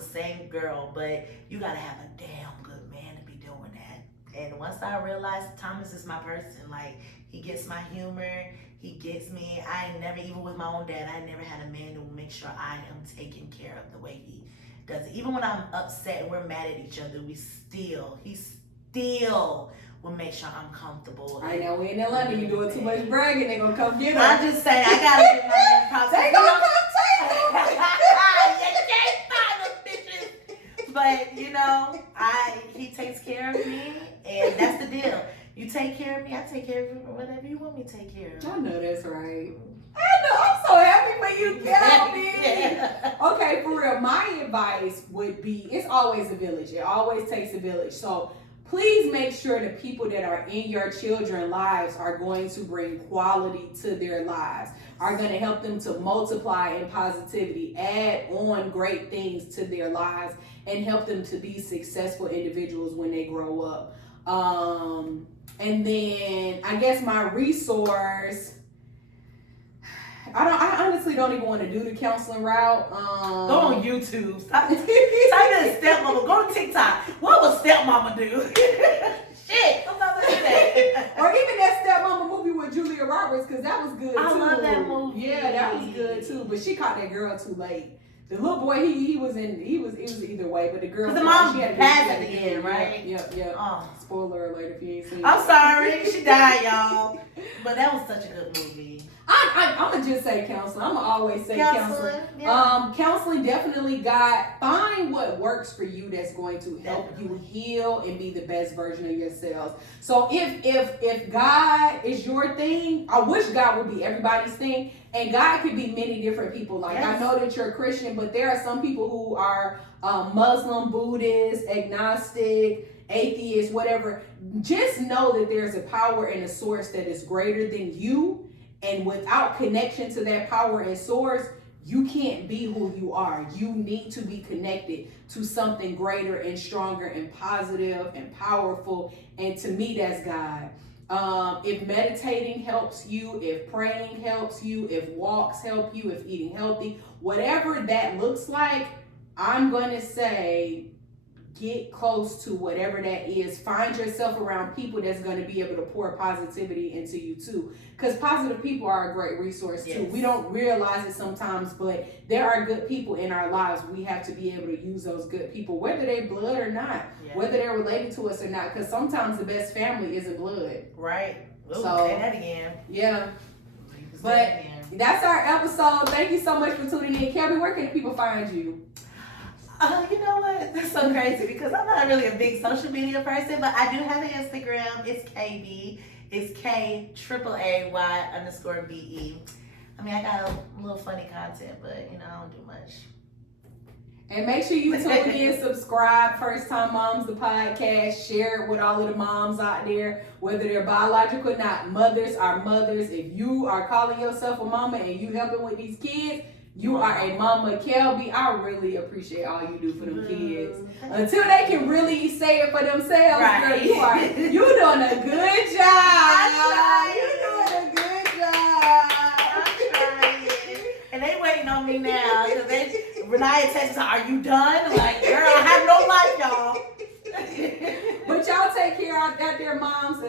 same girl, but you gotta have a damn good man to be doing that. And once I realized Thomas is my person, like, he gets my humor, he gets me. I ain't never, even with my own dad, I never had a man who will make sure I am taken care of the way he does it. Even when I'm upset and we're mad at each other, he still will make sure I'm comfortable. I know, we in Atlanta, you doing too much bragging, they gonna come get us. I'm just saying, I gotta give my man props. They gonna come take them. But you know, he takes care of me, and that's the deal. You take care of me, I take care of you, whatever you want me to take care of. I know that's right. I know, I'm so happy for you, Kelby. Yeah. Okay, for real, my advice would be, it's always a village. It always takes a village. So please make sure the people that are in your children's lives are going to bring quality to their lives, are going to help them to multiply in positivity, add on great things to their lives, and help them to be successful individuals when they grow up. And then I guess my resource, I honestly don't even want to do the counseling route. Go on YouTube. Type in stepmama. Go to TikTok. What would stepmama do? Shit. Sometimes I do that. Or even that stepmama movie with Julia Roberts, because that was good too. I love that movie. Yeah, that was good too. But she caught that girl too late. The little boy, it was either way, but the girl. Because the mom she had passed at the end, right? Yep. Oh. Spoiler alert if you ain't seen it. I'm sorry, she died, y'all. But that was such a good movie. I'm gonna just say counseling. I'm gonna always say counseling. Yeah. Counseling definitely find what works for you that's going to help you heal and be the best version of yourselves. So if God is your thing, I wish God would be everybody's thing, and God could be many different people. Like, I know that you're a Christian, but there are some people who are Muslim, Buddhist, agnostic, atheist, whatever. Just know that there's a power and a source that is greater than you. And without connection to that power and source, you can't be who you are. You need to be connected to something greater and stronger and positive and powerful. And to me, that's God. If meditating helps you, if praying helps you, if walks help you, if eating healthy, whatever that looks like, I'm going to say, get close to whatever that is. Find yourself around people that's going to be able to pour positivity into you too. Because positive people are a great resource too. We don't realize it sometimes, but there are good people in our lives. We have to be able to use those good people, whether they're blood or not, whether they're related to us or not. Because sometimes the best family isn't blood. Right. Ooh, so say that again. Yeah. But that's our episode. Thank you so much for tuning in. Kelby, where can people find you? You know what? That's so crazy because I'm not really a big social media person, but I do have an Instagram. It's KB. It's KAAY_BE. I mean, I got a little funny content, but I don't do much. And make sure you tune in, subscribe, First Time Moms, the podcast. Share it with all of the moms out there, whether they're biological or not. Mothers are mothers. If you are calling yourself a mama and you helping with these kids, you are a mama. Kelby, I really appreciate all you do for them kids. Until they can really say it for themselves, girl, you doing a good job. You doing a good job. I'm trying. And they waiting on me now because Renaya texts me, are you done? I'm like, girl, I have no life, y'all. But y'all take care out there, moms.